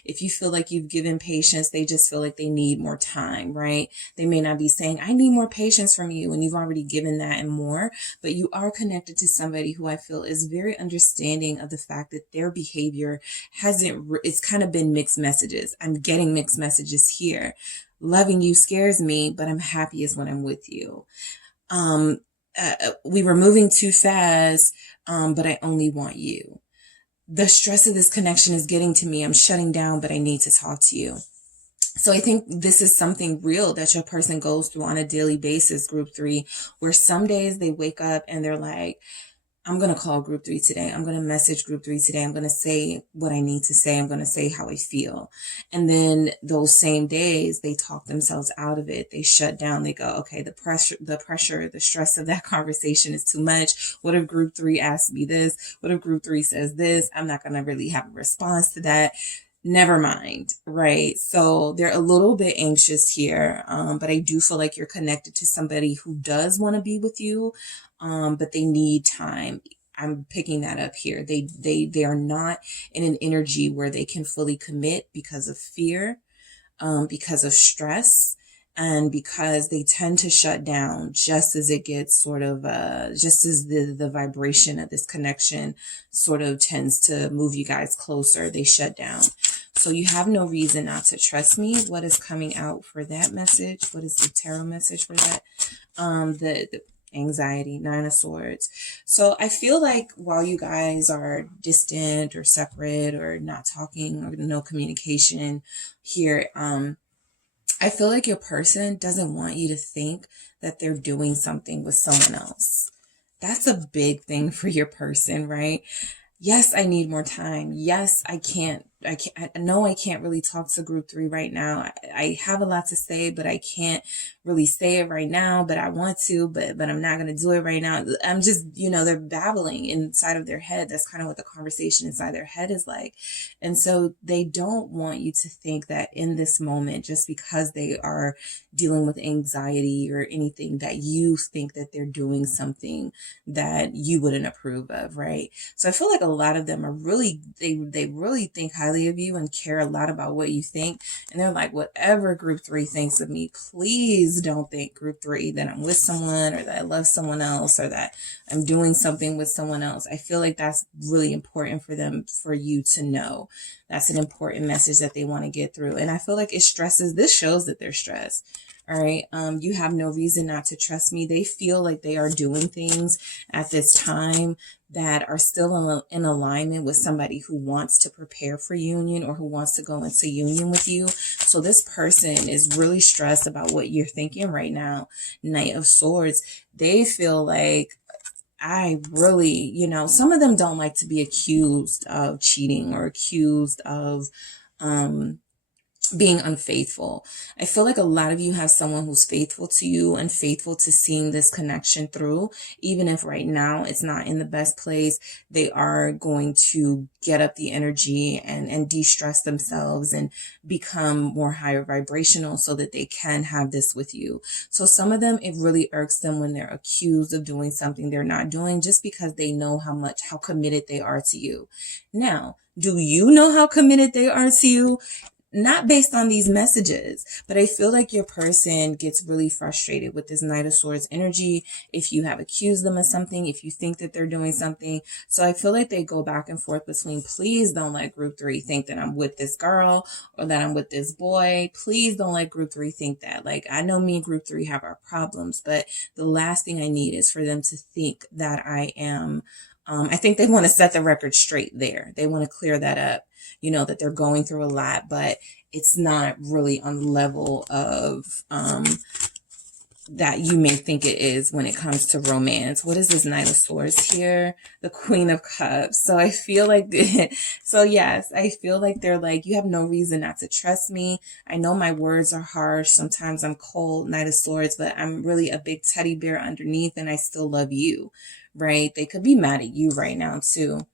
If you feel like you've given patience, they just feel like they need more time, right? They may not be saying, I need more patience from you, and you've already given that and more, but you are connected to somebody who I feel is very understanding of the fact that their behavior it's kind of been mixed messages. I'm getting mixed messages here. Loving you scares me, but I'm happiest when I'm with you. We were moving too fast, but I only want you. The stress of this connection is getting to me. I'm shutting down, but I need to talk to you. So I think this is something real that your person goes through on a daily basis, group 3, where some days they wake up and they're like, I'm going to call group 3 today. I'm going to message group 3 today. I'm going to say what I need to say. I'm going to say how I feel. And then those same days, they talk themselves out of it. They shut down. They go, okay, the pressure, the stress of that conversation is too much. What if group 3 asks me this? What if group 3 says this? I'm not going to really have a response to that. Never mind, right? So they're a little bit anxious here, but I do feel like you're connected to somebody who does want to be with you, but they need time. I'm picking that up here. They are not in an energy where they can fully commit because of fear, because of stress, and because they tend to shut down just as it gets sort of, just as the vibration of this connection sort of tends to move you guys closer, they shut down. So you have no reason not to trust me. What is coming out for that message? What is the tarot message for that? The anxiety, 9 of Swords. So I feel like while you guys are distant or separate or not talking or no communication here, I feel like your person doesn't want you to think that they're doing something with someone else. That's a big thing for your person, right? Yes, I need more time. Yes, I know I can't really talk to group 3 right now. I have a lot to say, but I can't really say it right now, but I want to, but I'm not going to do it right now. I'm just, they're babbling inside of their head. That's kind of what the conversation inside their head is like. And so they don't want you to think that in this moment, just because they are dealing with anxiety or anything, that you think that they're doing something that you wouldn't approve of, right? So I feel like a lot of them are really, they really think highly of you and care a lot about what you think. And they're like, whatever group 3 thinks of me, please don't think group 3 that I'm with someone or that I love someone else or that I'm doing something with someone else. I feel like that's really important for them, for you to know. That's an important message that they want to get through. And I feel like this shows that they're stressed. All right. You have no reason not to trust me. They feel like they are doing things at this time that are still in alignment with somebody who wants to prepare for union or who wants to go into union with you. So this person is really stressed about what you're thinking right now. Knight of Swords. They feel like, I really, some of them don't like to be accused of cheating or accused of, being unfaithful. I feel like a lot of you have someone who's faithful to you and faithful to seeing this connection through. Even if right now it's not in the best place, they are going to get up the energy and de-stress themselves and become more higher vibrational so that they can have this with you. So some of them, it really irks them when they're accused of doing something they're not doing, just because they know how committed they are to you. Now, do you know how committed they are to you? Not based on these messages, but I feel like your person gets really frustrated with this Knight of Swords energy if you have accused them of something, if you think that they're doing something. So I feel like they go back and forth between, please don't let group 3 think that I'm with this girl or that I'm with this boy. Please don't let group 3 think that. Like, I know me and group 3 have our problems, but the last thing I need is for them to think that I am, I think they want to set the record straight there. They want to clear that up. That they're going through a lot, but it's not really on the level of that you may think it is when it comes to romance. What is this Knight of Swords here? The Queen of Cups. So I feel like, yes, I feel like they're like, you have no reason not to trust me. I know my words are harsh. Sometimes I'm cold, Knight of Swords, but I'm really a big teddy bear underneath and I still love you, right? They could be mad at you right now too.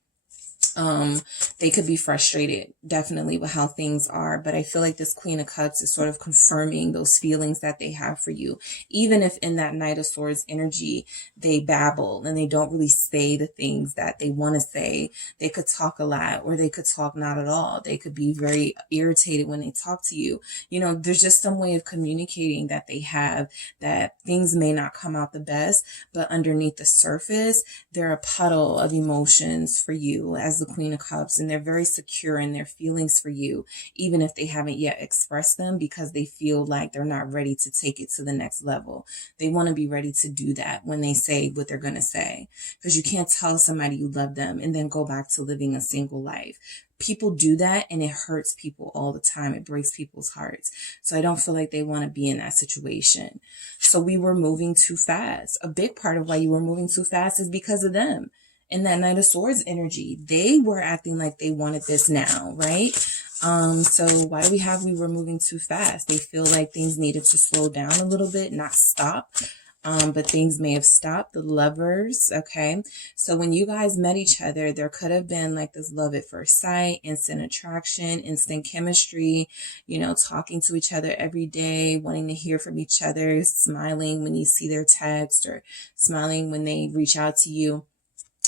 They could be frustrated definitely with how things are, but I feel like this Queen of Cups is sort of confirming those feelings that they have for you. Even if in that Knight of Swords energy, they babble and they don't really say the things that they want to say. They could talk a lot or they could talk not at all. They could be very irritated when they talk to you. There's just some way of communicating that they have that things may not come out the best, but underneath the surface, they're a puddle of emotions for you as the Queen of Cups, and they're very secure in their feelings for you, even if they haven't yet expressed them, because they feel like they're not ready to take it to the next level. They want to be ready to do that when they say what they're going to say, because you can't tell somebody you love them and then go back to living a single life. People do that and it hurts people all the time. It breaks people's hearts. So I don't feel like they want to be in that situation. So we were moving too fast. A big part of why you were moving too fast is because of them. in that Knight of Swords energy. They were acting like they wanted this now, right? So why do we were moving too fast? They feel like things needed to slow down a little bit, not stop. But things may have stopped. The Lovers, okay? So when you guys met each other, there could have been like this love at first sight, instant attraction, instant chemistry, you know, talking to each other every day, wanting to hear from each other, smiling when you see their text or smiling when they reach out to you.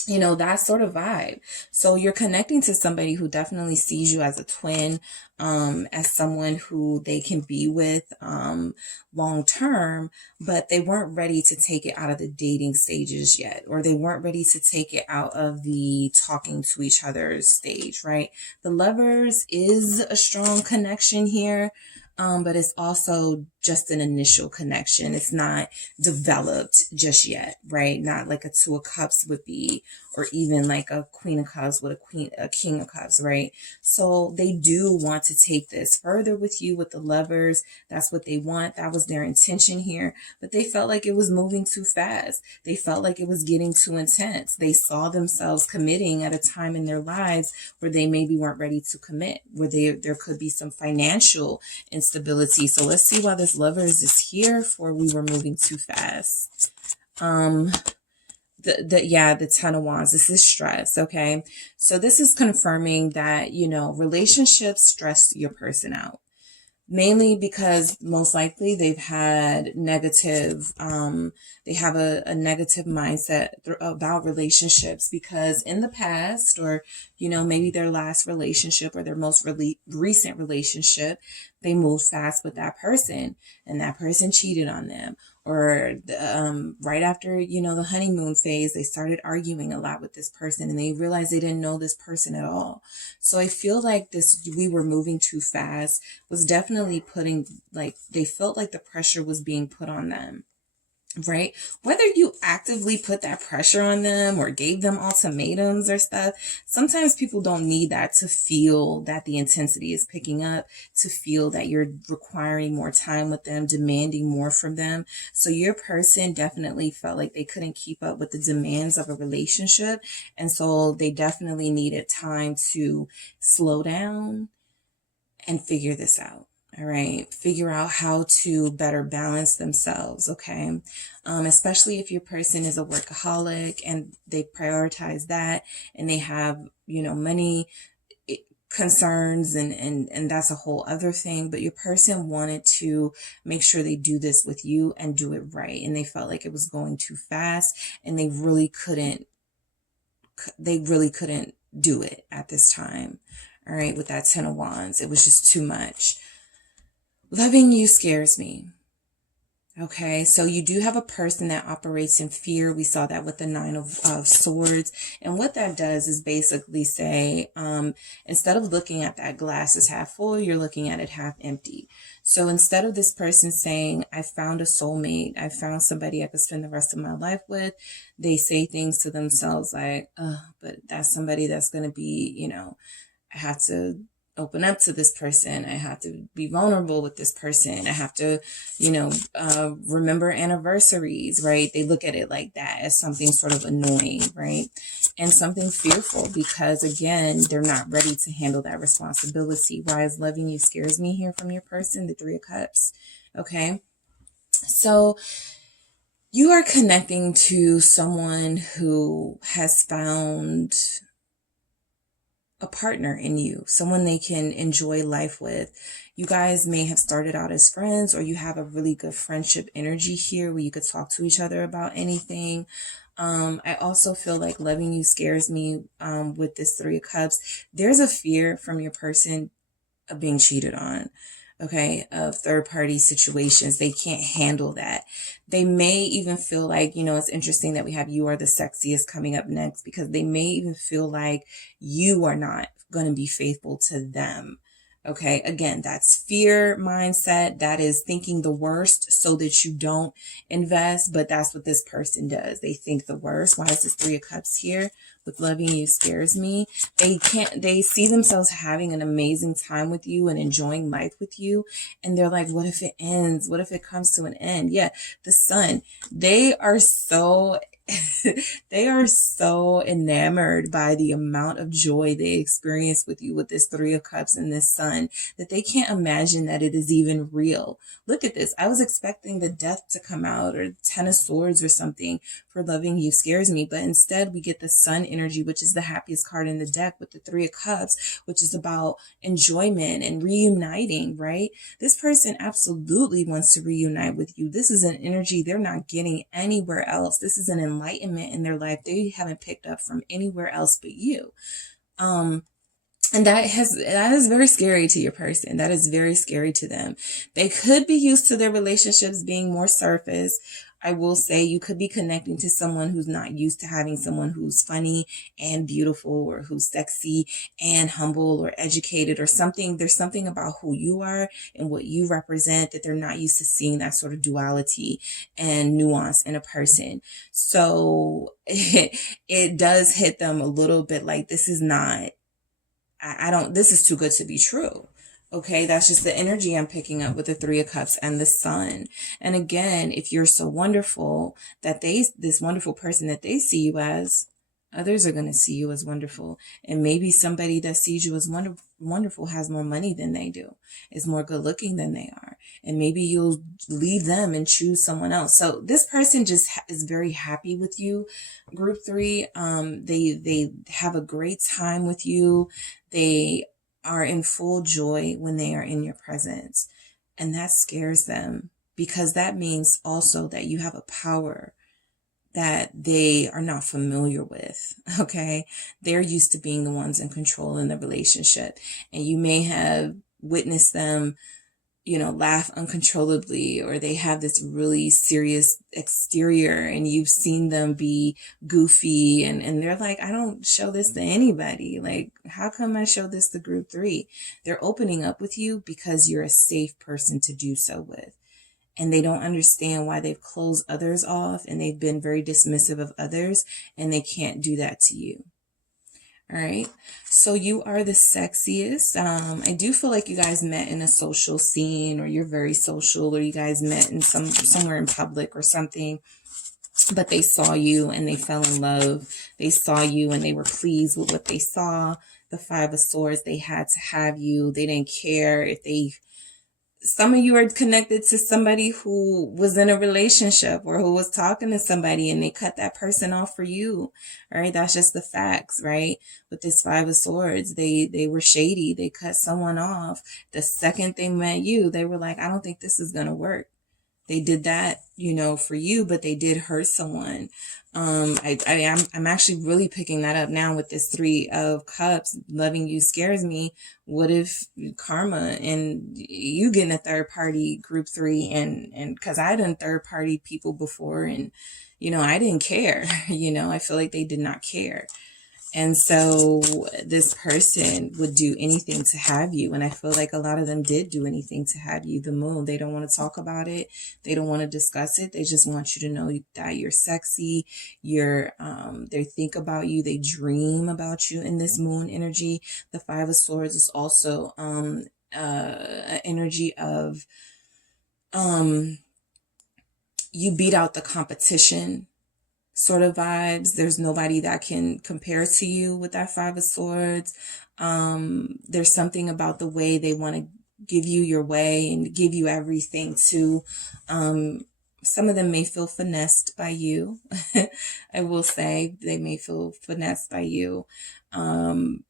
You know, that sort of vibe. So you're connecting to somebody who definitely sees you as a twin, as someone who they can be with long term, but they weren't ready to take it out of the dating stages yet, or they weren't ready to take it out of the talking to each other stage, right? The Lovers is a strong connection here. But it's also just an initial connection. It's not developed just yet, right? Not like a Two of Cups would be, or even like a Queen of Cups with a King of Cups, right? So they do want to take this further with you, with the Lovers. That's what they want. That was their intention here, but they felt like it was moving too fast. They felt like it was getting too intense. They saw themselves committing at a time in their lives where they maybe weren't ready to commit, where there could be some financial instability. So let's see why this Lovers is here for we were moving too fast. The Ten of Wands. This is stress, okay? So this is confirming that, you know, relationships stress your person out. Mainly because most likely they've had negative, they have a negative mindset about relationships, because in the past, or, you know, maybe their last relationship or their most recent relationship, they moved fast with that person and that person cheated on them. Or right after, you know, the honeymoon phase, they started arguing a lot with this person and they realized they didn't know this person at all. So I feel like we were moving too fast was definitely putting, like, they felt like the pressure was being put on them. Right? Whether you actively put that pressure on them or gave them ultimatums or stuff, sometimes people don't need that to feel that the intensity is picking up, to feel that you're requiring more time with them, demanding more from them. So your person definitely felt like they couldn't keep up with the demands of a relationship. And so they definitely needed time to slow down and figure this out. All right. Figure out how to better balance themselves. Okay. Especially if your person is a workaholic and they prioritize that and they have, you know, money concerns and that's a whole other thing. But your person wanted to make sure they do this with you and do it right. And they felt like it was going too fast and they really couldn't do it at this time. All right. With that Ten of Wands, it was just too much. Loving you scares me. Okay, so you do have a person that operates in fear. We saw that with the Nine of Swords. And what that does is basically say, instead of looking at that glass as half full, you're looking at it half empty. So instead of this person saying, I found a soulmate, I found somebody I could spend the rest of my life with, they say things to themselves like, but that's somebody that's going to be, you know, I have to open up to this person. I have to be vulnerable with this person. I have to, you know, remember anniversaries, right? They look at it like that as something sort of annoying, right? And something fearful because, again, they're not ready to handle that responsibility. Why is loving you scares me here from your person? The Three of Cups. Okay. So you are connecting to someone who has found a partner in you, someone they can enjoy life with. You guys may have started out as friends, or you have a really good friendship energy here where you could talk to each other about anything. I also feel like loving you scares me with this Three of Cups. There's a fear from your person of being cheated on. Okay, of third-party situations. They can't handle that. They may even feel like, you know, it's interesting that we have You Are the Sexiest coming up next, because they may even feel like you are not going to be faithful to them. Okay, again, that's fear mindset. That is thinking the worst so that you don't invest, but that's what this person does. They think the worst. Why is this Three of Cups here? With loving you scares me. They see themselves having an amazing time with you and enjoying life with you. And they're like, what if it ends? What if it comes to an end? Yeah, the Sun. They are so they are so enamored by the amount of joy they experience with you with this Three of Cups and this Sun that they can't imagine that it is even real. Look at this. I was expecting the Death to come out or Ten of Swords or something for Loving You Scares Me, but instead we get the Sun energy, which is the happiest card in the deck, with the Three of Cups, which is about enjoyment and reuniting, right? This person absolutely wants to reunite with you. This is an energy they're not getting anywhere else. This is an enlightenment in their life they haven't picked up from anywhere else but you. And that is very scary to your person. That is very scary to them. They could be used to their relationships being more surface. I will say you could be connecting to someone who's not used to having someone who's funny and beautiful, or who's sexy and humble or educated or something. There's something about who you are and what you represent that they're not used to seeing, that sort of duality and nuance in a person. So it does hit them a little bit like, this is not, this is too good to be true. Okay, that's just the energy I'm picking up with the Three of Cups and the Sun. And again, if you're so wonderful that this wonderful person that they see you as, others are going to see you as wonderful. And maybe somebody that sees you as wonderful has more money than they do, is more good looking than they are. And maybe you'll leave them and choose someone else. So this person just is very happy with you, Group 3. They have a great time with you. They are in full joy when they are in your presence. And that scares them, because that means also that you have a power that they are not familiar with. Okay. They're used to being the ones in control in the relationship. And you may have witnessed them, laugh uncontrollably, or they have this really serious exterior and you've seen them be goofy and they're like, I don't show this to anybody. Like, how come I show this to Group 3? They're opening up with you because you're a safe person to do so with. And they don't understand why they've closed others off and they've been very dismissive of others, and they can't do that to you. All right. So you are the sexiest. I do feel like you guys met in a social scene, or you're very social, or you guys met in somewhere in public or something, but they saw you and they fell in love. They saw you and they were pleased with what they saw. The Five of Swords, they had to have you. They didn't care if some of you are connected to somebody who was in a relationship or who was talking to somebody and they cut that person off for you. All right. That's just the facts, right? With this Five of Swords, they were shady. They cut someone off. The second they met you, they were like, I don't think this is going to work. They did that, for you, but they did hurt someone. I'm actually really picking that up now with this Three of Cups. Loving you scares me. What if karma and you getting a third party, Group 3, and cause I done third party people before, and, I didn't care, I feel like they did not care. And so this person would do anything to have you. And I feel like a lot of them did do anything to have you. The Moon, they don't want to talk about it. They don't want to discuss it. They just want you to know that you're sexy. They think about you. They dream about you in this Moon energy. The Five of Swords is also an energy of you beat out the competition sort of vibes. There's nobody that can compare to you with that Five of Swords. There's something about the way they want to give you your way and give you everything too. Some of them may feel finessed by you. I will say they may feel finessed by you. I'm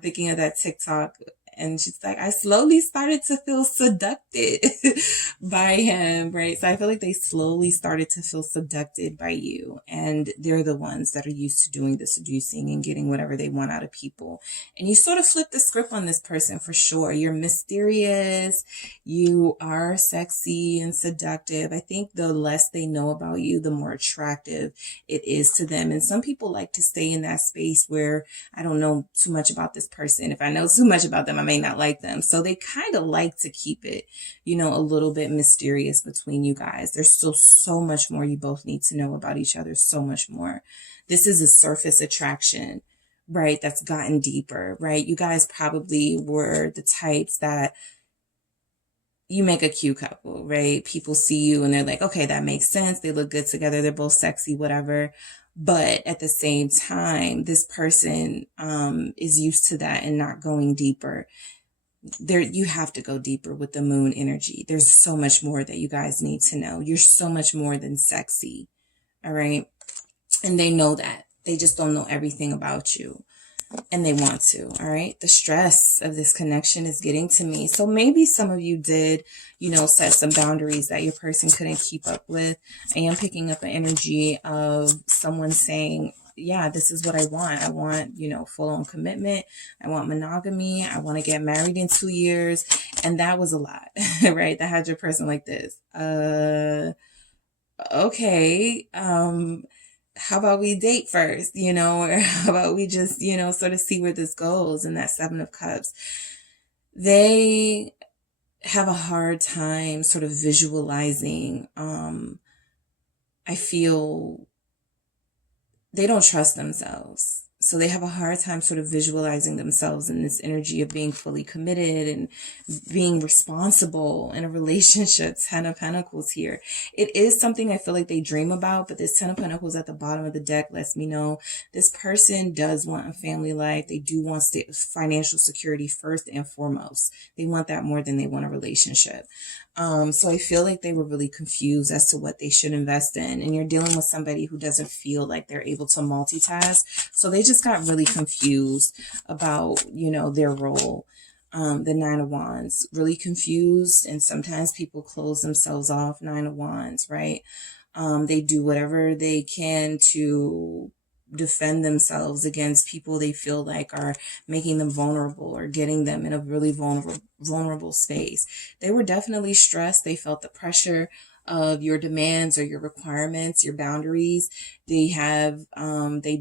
thinking of that TikTok, and she's like, I slowly started to feel seducted by him, right? So I feel like they slowly started to feel seducted by you. And they're the ones that are used to doing the seducing and getting whatever they want out of people. And you sort of flip the script on this person for sure. You're mysterious. You are sexy and seductive. I think the less they know about you, the more attractive it is to them. And some people like to stay in that space where I don't know too much about this person. If I know too much about them, I may not like them. So they kind of like to keep it, a little bit mysterious between you guys. There's still so much more you both need to know about each other. So much more. This is a surface attraction, right? That's gotten deeper, right? You guys probably were the types that you make a cute couple, right? People see you and they're like, okay, that makes sense. They look good together. They're both sexy, whatever. But at the same time, this person is used to that and not going deeper. You have to go deeper with the moon energy. There's so much more that you guys need to know. You're so much more than sexy. All right. And they know that. They just don't know everything about you. And they want to. All right. The stress of this connection is getting to me. So maybe some of you did, set some boundaries that your person couldn't keep up with. I am picking up an energy of someone saying, yeah, this is what I want. I want, full on commitment. I want monogamy. I want to get married in 2 years. And that was a lot, right? That had your person like this. Okay. How about we date first, or how about we just, sort of see where this goes? And that 7 of Cups, they have a hard time sort of visualizing. I feel they don't trust themselves. So they have a hard time sort of visualizing themselves in this energy of being fully committed and being responsible in a relationship. 10 of Pentacles here. It is something I feel like they dream about, but this 10 of Pentacles at the bottom of the deck lets me know this person does want a family life. They do want financial security first and foremost. They want that more than they want a relationship. So I feel like they were really confused as to what they should invest in. And you're dealing with somebody who doesn't feel like they're able to multitask. So they just got really confused about, their role. The 9 of Wands, really confused. And sometimes people close themselves off. 9 of Wands, right? They do whatever they can to defend themselves against people they feel like are making them vulnerable or getting them in a really vulnerable space. They were definitely stressed. They felt the pressure of your demands or your requirements, your boundaries. They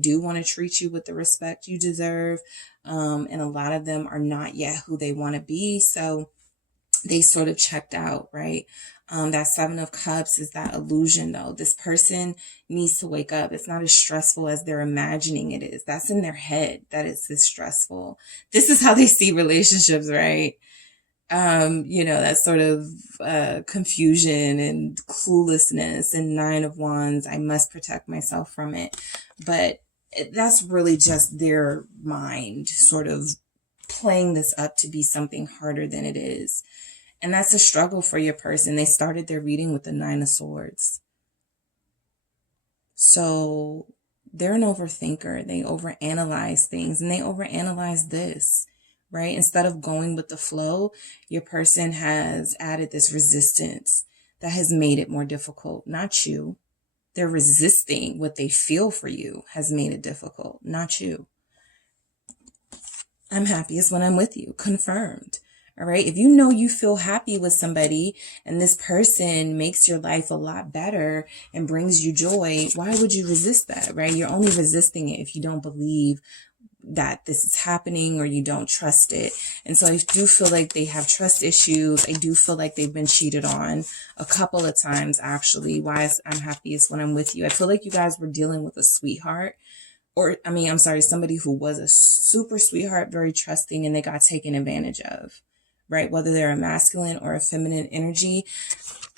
do want to treat you with the respect you deserve. And a lot of them are not yet who they want to be. So they sort of checked out, right? That 7 of Cups is that illusion, though. This person needs to wake up. It's not as stressful as they're imagining it is. That's in their head that it's this stressful. This is how they see relationships, right? That sort of confusion and cluelessness, and 9 of Wands. I must protect myself from it. But that's really just their mind sort of playing this up to be something harder than it is. And that's a struggle for your person. They started their reading with the 9 of Swords. So they're an overthinker. They overanalyze things, and they overanalyze this, right? Instead of going with the flow, your person has added this resistance that has made it more difficult. Not you. They're resisting what they feel for you has made it difficult. Not you. I'm happiest when I'm with you. Confirmed. All right. If you feel happy with somebody and this person makes your life a lot better and brings you joy, why would you resist that? Right. You're only resisting it if you don't believe that this is happening or you don't trust it. And so I do feel like they have trust issues. I do feel like they've been cheated on a couple of times, actually. Why I'm happiest when I'm with you. I feel like you guys were dealing with a sweetheart. Somebody who was a super sweetheart, very trusting, and they got taken advantage of. Right? Whether they're a masculine or a feminine energy,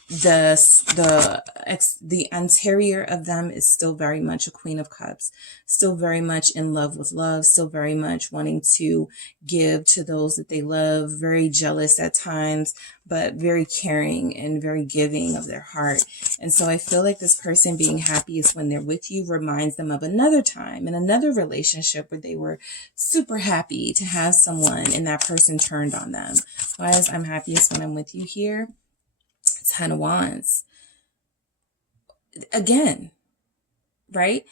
the interior of them is still very much a Queen of Cups, still very much in love with love, still very much wanting to give to those that they love, very jealous at times, but very caring and very giving of their heart. And so I feel like this person being happiest when they're with you reminds them of another time in another relationship where they were super happy to have someone and that person turned on them. Whereas I'm happiest when I'm with you here. 10 of Wands. Again, right?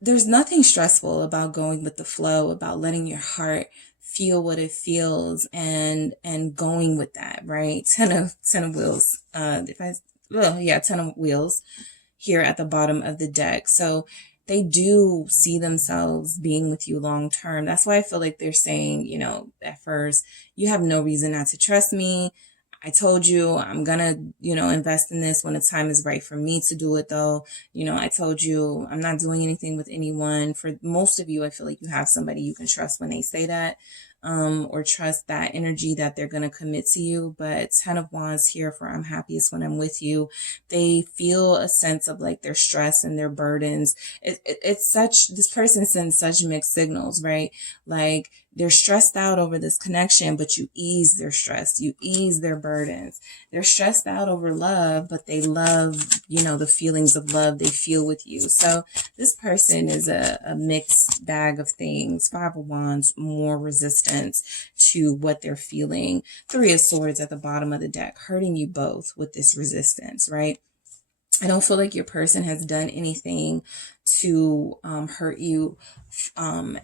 There's nothing stressful about going with the flow, about letting your heart feel what it feels and going with that, right? 10 of Wheels. 10 of Wheels here at the bottom of the deck. So they do see themselves being with you long term. That's why I feel like they're saying, at first, you have no reason not to trust me. I told you I'm going to, invest in this when the time is right for me to do it, though. I told you I'm not doing anything with anyone. For most of you, I feel like you have somebody you can trust when they say that. or trust that energy that they're going to commit to you. But 10 of Wands here for I'm happiest when I'm with you. They feel a sense of like their stress and their burdens. It's such, this person sends such mixed signals, right? Like they're stressed out over this connection, but you ease their stress, you ease their burdens. They're stressed out over love, but they love, you know, the feelings of love they feel with you. So this person is a mixed bag of things. 5 of Wands, more resistance to what they're feeling. 3 of Swords at the bottom of the deck, hurting you both with this resistance, right? I don't feel like your person has done anything to hurt you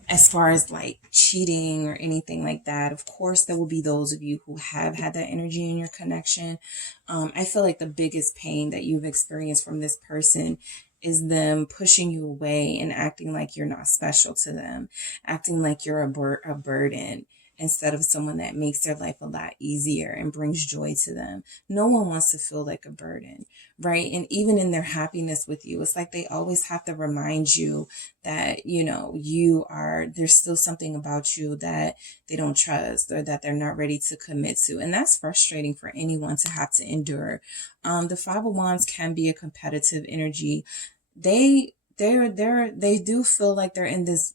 as far as like cheating or anything like that. Of course, there will be those of you who have had that energy in your connection. I feel like the biggest pain that you've experienced from this person is them pushing you away and acting like you're not special to them, acting like you're a burden, instead of someone that makes their life a lot easier and brings joy to them. No one wants to feel like a burden, right? And even in their happiness with you, it's like they always have to remind you that, you know, there's still something about you that they don't trust or that they're not ready to commit to. And that's frustrating for anyone to have to endure. The 5 of Wands can be a competitive energy. They do feel like they're in this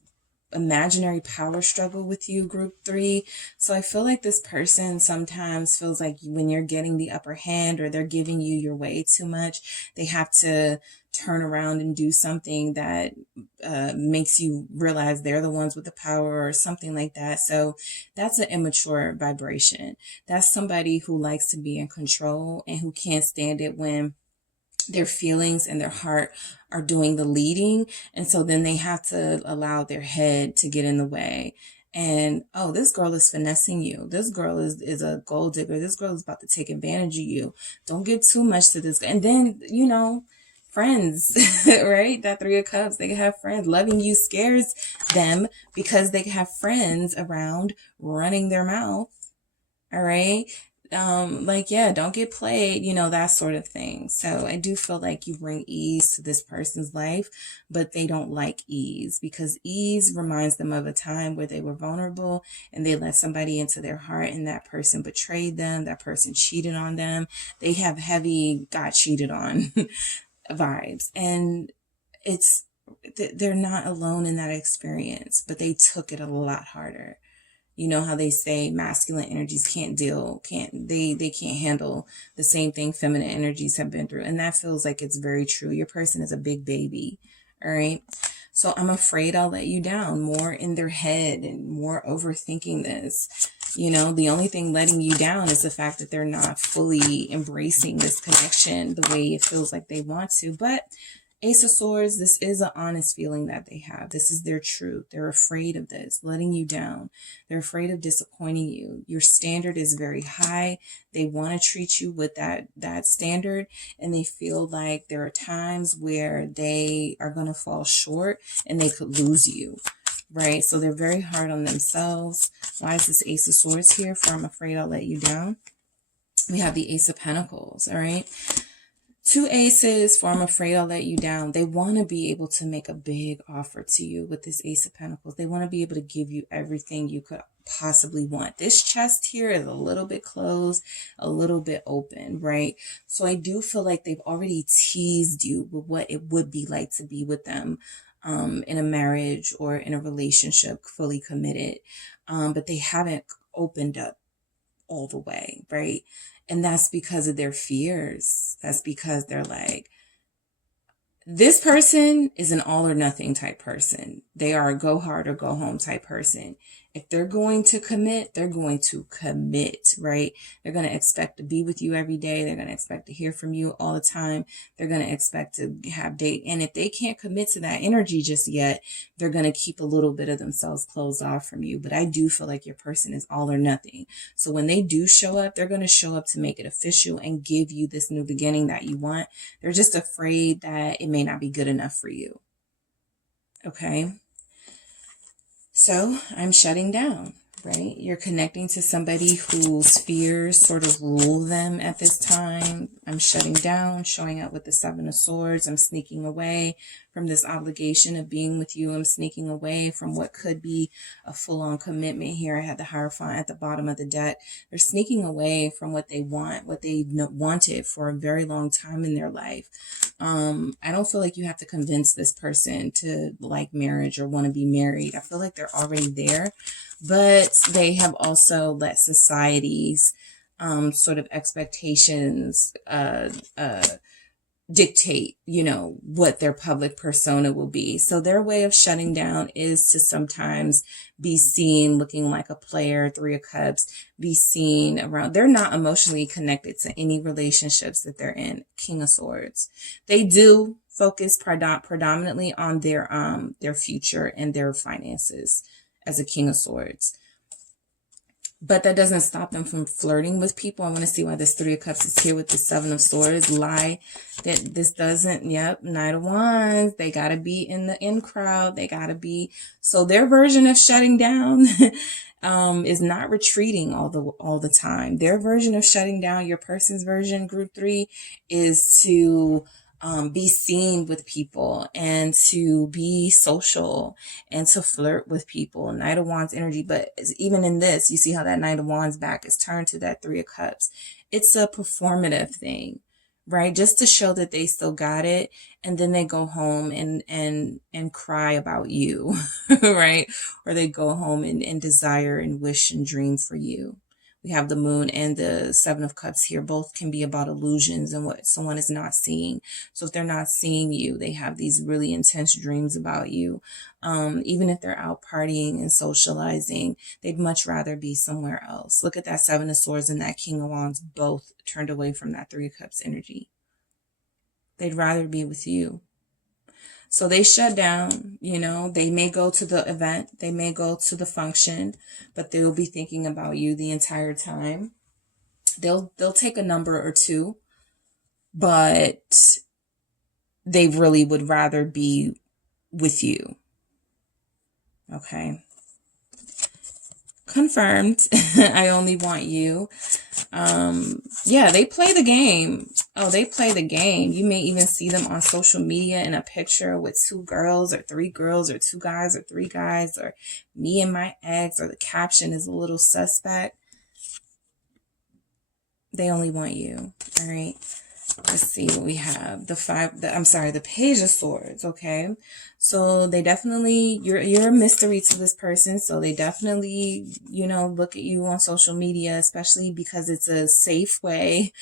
imaginary power struggle with you, group 3. So I feel like this person sometimes feels like when you're getting the upper hand or they're giving you your way too much, they have to turn around and do something that makes you realize they're the ones with the power or something like that. So that's an immature vibration. That's somebody who likes to be in control and who can't stand it when their feelings and their heart are doing the leading. And so then they have to allow their head to get in the way. And, oh, this girl is finessing you. This girl is a gold digger. This girl is about to take advantage of you. Don't get too much to this. And then, you know, friends, right? That 3 of Cups, they can have friends. Loving you scares them because they have friends around running their mouth. All right. Like, yeah, don't get played, you know, that sort of thing. So I do feel like you bring ease to this person's life, but they don't like ease because ease reminds them of a time where they were vulnerable and they let somebody into their heart and that person betrayed them. That person cheated on them. They have heavy got cheated on vibes, and they're not alone in that experience, but they took it a lot harder. You know how they say masculine energies can't handle the same thing feminine energies have been through. And that feels like it's very true. Your person is a big baby. All right. So I'm afraid I'll let you down, more in their head and more overthinking this. You know, the only thing letting you down is the fact that they're not fully embracing this connection the way it feels like they want to. But Ace of Swords, this is an honest feeling that they have. This is their truth. They're afraid of this, letting you down. They're afraid of disappointing you. Your standard is very high. They want to treat you with that standard, and they feel like there are times where they are going to fall short and they could lose you, right? So they're very hard on themselves. Why is this Ace of Swords here? For I'm afraid I'll let you down. We have the Ace of Pentacles, all right? 2 aces for I'm afraid I'll let you down. They want to be able to make a big offer to you with this Ace of Pentacles. They want to be able to give you everything you could possibly want. This chest here is a little bit closed, a little bit open, right? So I do feel like they've already teased you with what it would be like to be with them in a marriage or in a relationship, fully committed. But they haven't opened up all the way, right? And that's because of their fears. That's because they're like, this person is an all or nothing type person. They are a go hard or go home type person. If they're going to commit, they're going to commit, right? They're going to expect to be with you every day. They're going to expect to hear from you all the time. They're going to expect to have date. And if they can't commit to that energy just yet, they're going to keep a little bit of themselves closed off from you. But I do feel like your person is all or nothing. So when they do show up, they're going to show up to make it official and give you this new beginning that you want. They're just afraid that it may not be good enough for you. Okay. So I'm shutting down. right? You're connecting to somebody whose fears sort of rule them at this time. I'm shutting down, showing up with the Seven of Swords. I'm sneaking away from this obligation of being with you. I'm sneaking away from what could be a full-on commitment here. I had the Hierophant at the bottom of the deck. They're sneaking away from what they want, what they wanted for a very long time in their life. I don't feel like you have to convince this person to like marriage or want to be married. I feel like they're already there. But they have also let society's sort of expectations dictate, you know, what their public persona will be. So their way of shutting down is to sometimes be seen looking like a player, Three of Cups, be seen around. They're not emotionally connected to any relationships that they're in. King of Swords. They do focus predominantly on their future and their finances as a King of Swords. But that doesn't stop them from flirting with people. I want to see why this Three of Cups is here with the Seven of Swords. Lie that this doesn't. Yep, Knight of Wands. They got to be in the in crowd. They got to be. So their version of shutting down is not retreating all the time. Their version of shutting down, your person's version, group 3, is to be seen with people and to be social and to flirt with people. Knight of Wands energy. But even in this, you see how that Knight of Wands back is turned to that Three of Cups. It's a performative thing, right? Just to show that they still got it. And then they go home and cry about you, right? Or they go home and desire and wish and dream for you. We have the Moon and the Seven of Cups here. Both can be about illusions and what someone is not seeing. So if they're not seeing you, they have these really intense dreams about you. Even if they're out partying and socializing, they'd much rather be somewhere else. Look at that Seven of Swords and that King of Wands, both turned away from that Three of Cups energy. They'd rather be with you. So they shut down, you know, they may go to the event, they may go to the function, but they will be thinking about you the entire time. They'll take a number or two, but they really would rather be with you. Okay. Confirmed. I only want you. Yeah, they play the game. Oh, they play the game. You may even see them on social media in a picture with 2 girls or 3 girls or 2 guys or 3 guys or me and my ex, or the caption is a little suspect. They only want you. All right. Let's see what we have. The Page of Swords. Okay. So they definitely, you're a mystery to this person. So they definitely, you know, look at you on social media, especially because it's a safe way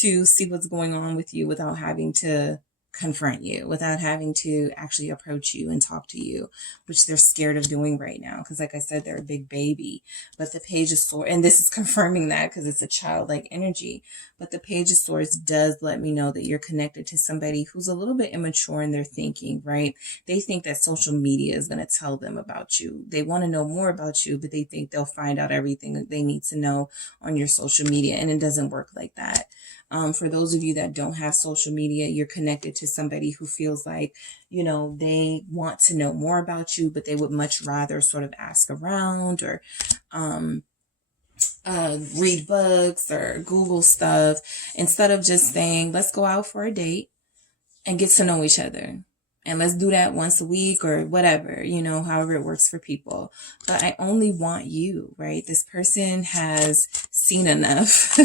to see what's going on with you without having to confront you, without having to actually approach you and talk to you, which they're scared of doing right now. Because like I said, they're a big baby. But the Page of Swords, and this is confirming that because it's a childlike energy. But the Page of Swords does let me know that you're connected to somebody who's a little bit immature in their thinking, right? They think that social media is going to tell them about you. They want to know more about you, but they think they'll find out everything that they need to know on your social media. And it doesn't work like that. For those of you that don't have social media, you're connected to somebody who feels like, you know, they want to know more about you, but they would much rather sort of ask around or read books or Google stuff instead of just saying, let's go out for a date and get to know each other. And let's do that once a week or whatever, you know, however it works for people. But I only want you, right? This person has seen enough,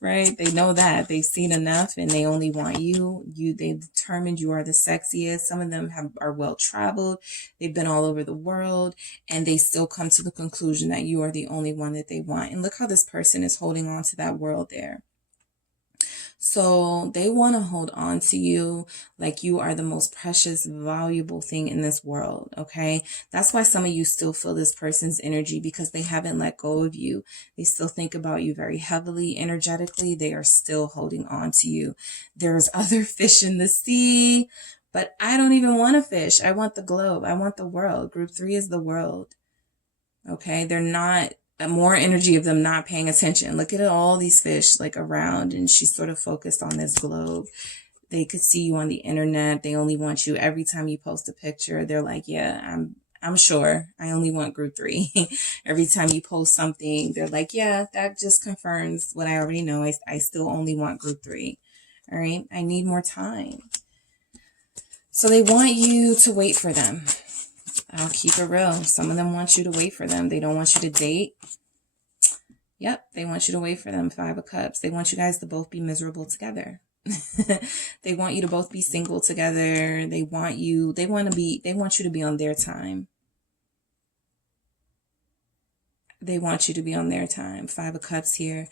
right? They know that they've seen enough and they only want you. They've determined you are the sexiest. Some of them are well traveled. They've been all over the world and they still come to the conclusion that you are the only one that they want. And look how this person is holding on to that world there. So they want to hold on to you like you are the most precious, valuable thing in this world. Okay. That's why some of you still feel this person's energy because they haven't let go of you. They still think about you very heavily, energetically. They are still holding on to you. There's other fish in the sea, but I don't even want a fish. I want the globe. I want the world. Group 3 is the world. Okay. They're not. More energy of them not paying attention. Look at all these fish like around and she's sort of focused on this globe. They could see you on the internet. They only want you every time you post a picture. They're like, yeah, I'm sure. I only want group 3. Every time you post something, they're like, yeah, that just confirms what I already know. I still only want group 3. All right. I need more time. So they want you to wait for them. I'll keep it real. Some of them want you to wait for them. They don't want you to date. Yep. They want you to wait for them. 5 of Cups. They want you guys to both be miserable together. They want you to both be single together. They want you to be on their time. They want you to be on their time. 5 of Cups here.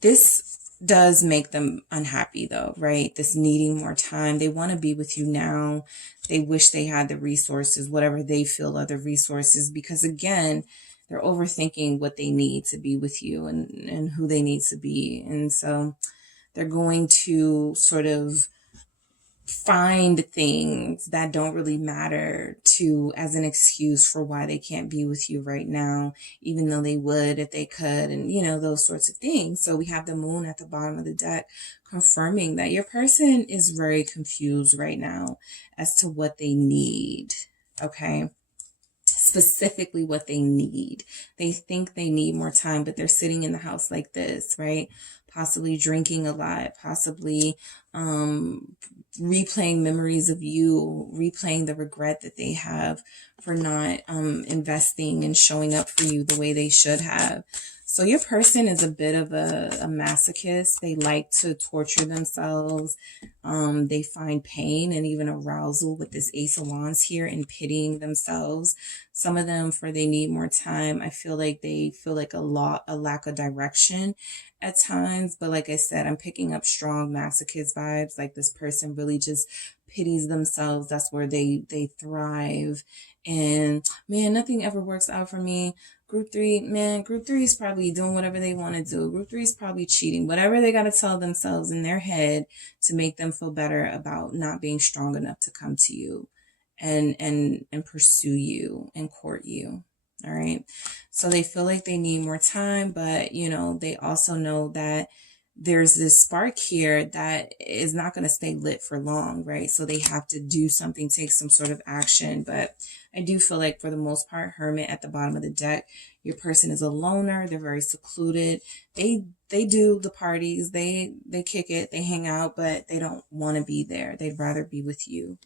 This does make them unhappy though, right? This needing more time. They want to be with you now. They wish they had the resources, whatever they feel are the resources, because again, they're overthinking what they need to be with you and who they need to be. And so they're going to sort of find things that don't really matter as an excuse for why they can't be with you right now, even though they would if they could, and those sorts of things. So we have the Moon at the bottom of the deck confirming that your person is very confused right now as to what they need. Okay. Specifically what they need. They think they need more time, but they're sitting in the house like this, right? Possibly drinking a lot, possibly replaying memories of you, replaying the regret that they have for not investing and showing up for you the way they should have. So your person is a bit of a masochist. They like to torture themselves. They find pain and even arousal with this Ace of Wands here in pitying themselves. Some of them, for they need more time, I feel like they feel like a lack of direction at times. But like I said, I'm picking up strong masochist vibes. Like this person really just pities themselves. That's where they thrive. And man, nothing ever works out for me. Group 3, man, group 3 is probably doing whatever they want to do. Group 3 is probably cheating. Whatever they got to tell themselves in their head to make them feel better about not being strong enough to come to you and pursue you and court you. All right. So they feel like they need more time, but they also know that there's this spark here that is not going to stay lit for long, right? So they have to do something, take some sort of action. But I do feel like for the most part, Hermit at the bottom of the deck, your person is a loner. They're very secluded. They do the parties. They kick it. They hang out, but they don't want to be there. They'd rather be with you.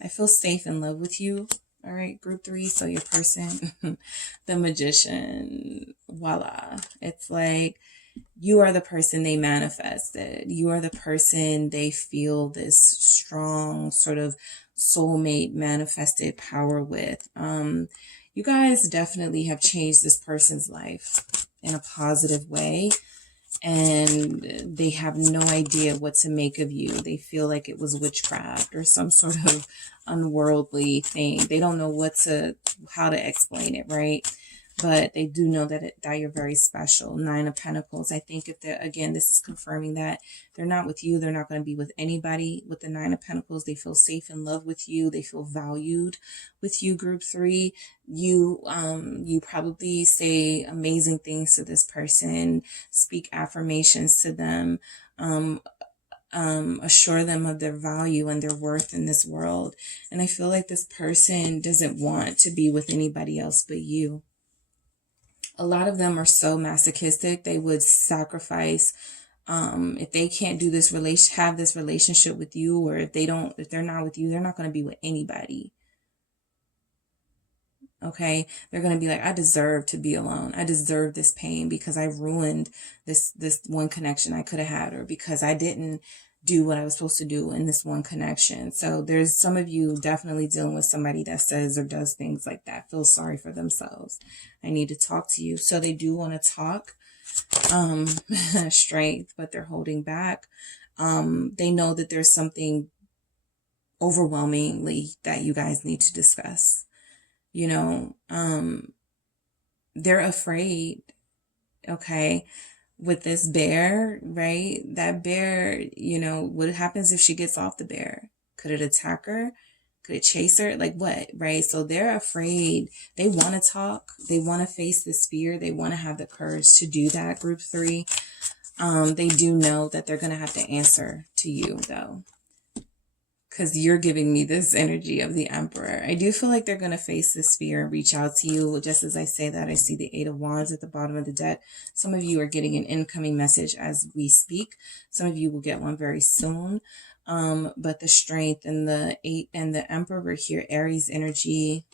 I feel safe in love with you. All right, group 3. So your person, the Magician, voila. It's like, you are the person they manifested. You are the person they feel this strong sort of soulmate manifested power with. You guys definitely have changed this person's life in a positive way. And they have no idea what to make of you. They feel like it was witchcraft or some sort of unworldly thing. They don't know how to explain it, right? But they do know that you're very special. 9 of Pentacles. I think this is confirming that they're not with you. They're not going to be with anybody. With the 9 of Pentacles, they feel safe in love with you. They feel valued with you, group 3. You probably say amazing things to this person, speak affirmations to them, assure them of their value and their worth in this world. And I feel like this person doesn't want to be with anybody else but you. A lot of them are so masochistic, they would sacrifice, if they can't do this have this relationship with you, or if they're not with you, they're not going to be with anybody. Okay. They're going to be like, I deserve to be alone. I deserve this pain because I ruined this one connection I could have had, or because I didn't do what I was supposed to do in this one connection. So there's some of you definitely dealing with somebody that says or does things like that, feels sorry for themselves. I need to talk to you. So they do want to talk, strength, but they're holding back. They know that there's something overwhelmingly that you guys need to discuss. They're afraid. Okay. With this bear, right? That bear, what happens if she gets off the bear? Could it attack her? Could it chase her? Like what, right? So they're afraid. They want to talk. They want to face this fear. They want to have the courage to do that, group 3. They do know that they're going to have to answer to you, though. because you're giving me this energy of the Emperor. I do feel like they're going to face this fear and reach out to you. Just as I say that, I see the Eight of Wands at the bottom of the deck. Some of you are getting an incoming message as we speak. Some of you will get one very soon. But the strength and the Eight and the Emperor here, Aries energy,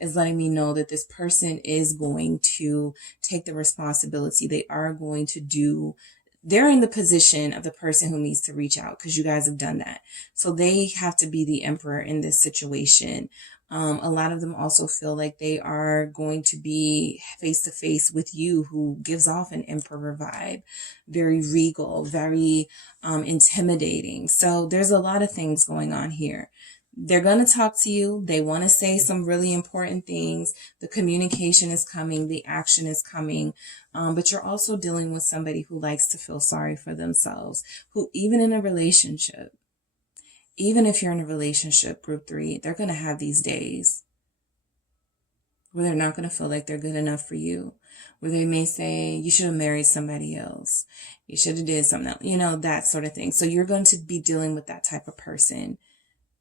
is letting me know that this person is going to take the responsibility. They are going to do, they're in the position of the person who needs to reach out, because you guys have done that. So they have to be the Emperor in this situation. A lot of them also feel like they are going to be face to face with you, who gives off an Emperor vibe, very regal, very intimidating. So there's a lot of things going on here. They're going to talk to you. They want to say some really important things. The communication is coming. The action is coming. But you're also dealing with somebody who likes to feel sorry for themselves, who even in a relationship, even if you're in a relationship, group 3, they're going to have these days where they're not going to feel like they're good enough for you, where they may say, you should have married somebody else. You should have did something else, you know, that sort of thing. So you're going to be dealing with that type of person.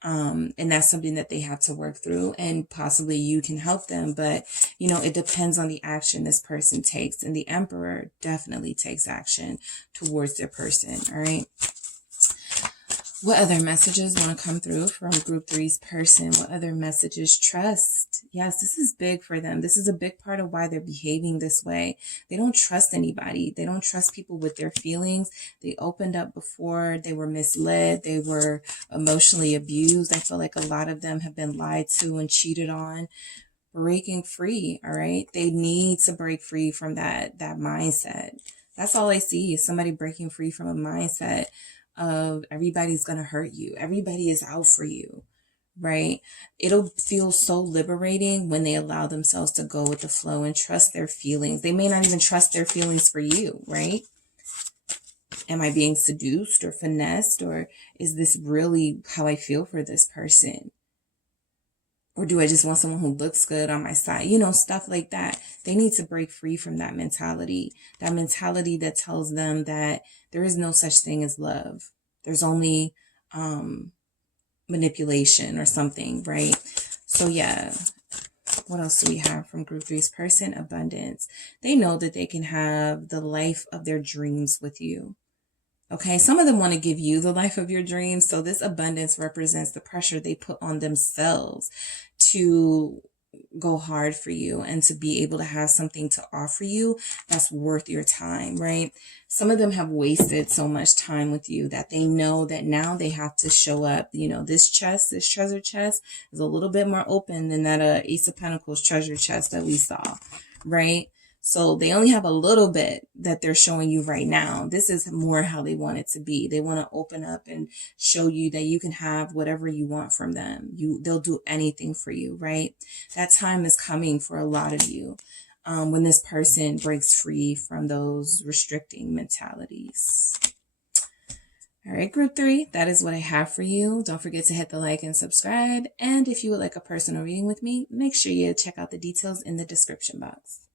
And that's something that they have to work through, and possibly you can help them. But, you know, it depends on the action this person takes, and the Emperor definitely takes action towards their person. All right. What other messages want to come through from group 3's person? What other messages? Trust. Yes, this is big for them. This is a big part of why they're behaving this way. They don't trust anybody. They don't trust people with their feelings. They opened up before. They were misled. They were emotionally abused. I feel like a lot of them have been lied to and cheated on. Breaking free. All right. They need to break free from that mindset. That's all I see, is somebody breaking free from a mindset of everybody's going to hurt you. Everybody is out for you, right? It'll feel so liberating when they allow themselves to go with the flow and trust their feelings. They may not even trust their feelings for you, right? Am I being seduced or finessed? Or is this really how I feel for this person? Or do I just want someone who looks good on my side? You know, stuff like that. They need to break free from that mentality that tells them that there is no such thing as love. There's only manipulation or something, right? So yeah, what else do we have from group 3's person? Abundance. They know that they can have the life of their dreams with you. Okay, some of them want to give you the life of your dreams. So this abundance represents the pressure they put on themselves to go hard for you and to be able to have something to offer you that's worth your time, right? Some of them have wasted so much time with you that they know that now they have to show up. You know, this chest, this treasure chest is a little bit more open than that Ace of Pentacles treasure chest that we saw, right? So they only have a little bit that they're showing you right now. This is more how they want it to be. They want to open up and show you that you can have whatever you want from them. They'll do anything for you, right? That time is coming for a lot of you when this person breaks free from those restricting mentalities. All right, group 3, that is what I have for you. Don't forget to hit the like and subscribe. And if you would like a personal reading with me, make sure you check out the details in the description box.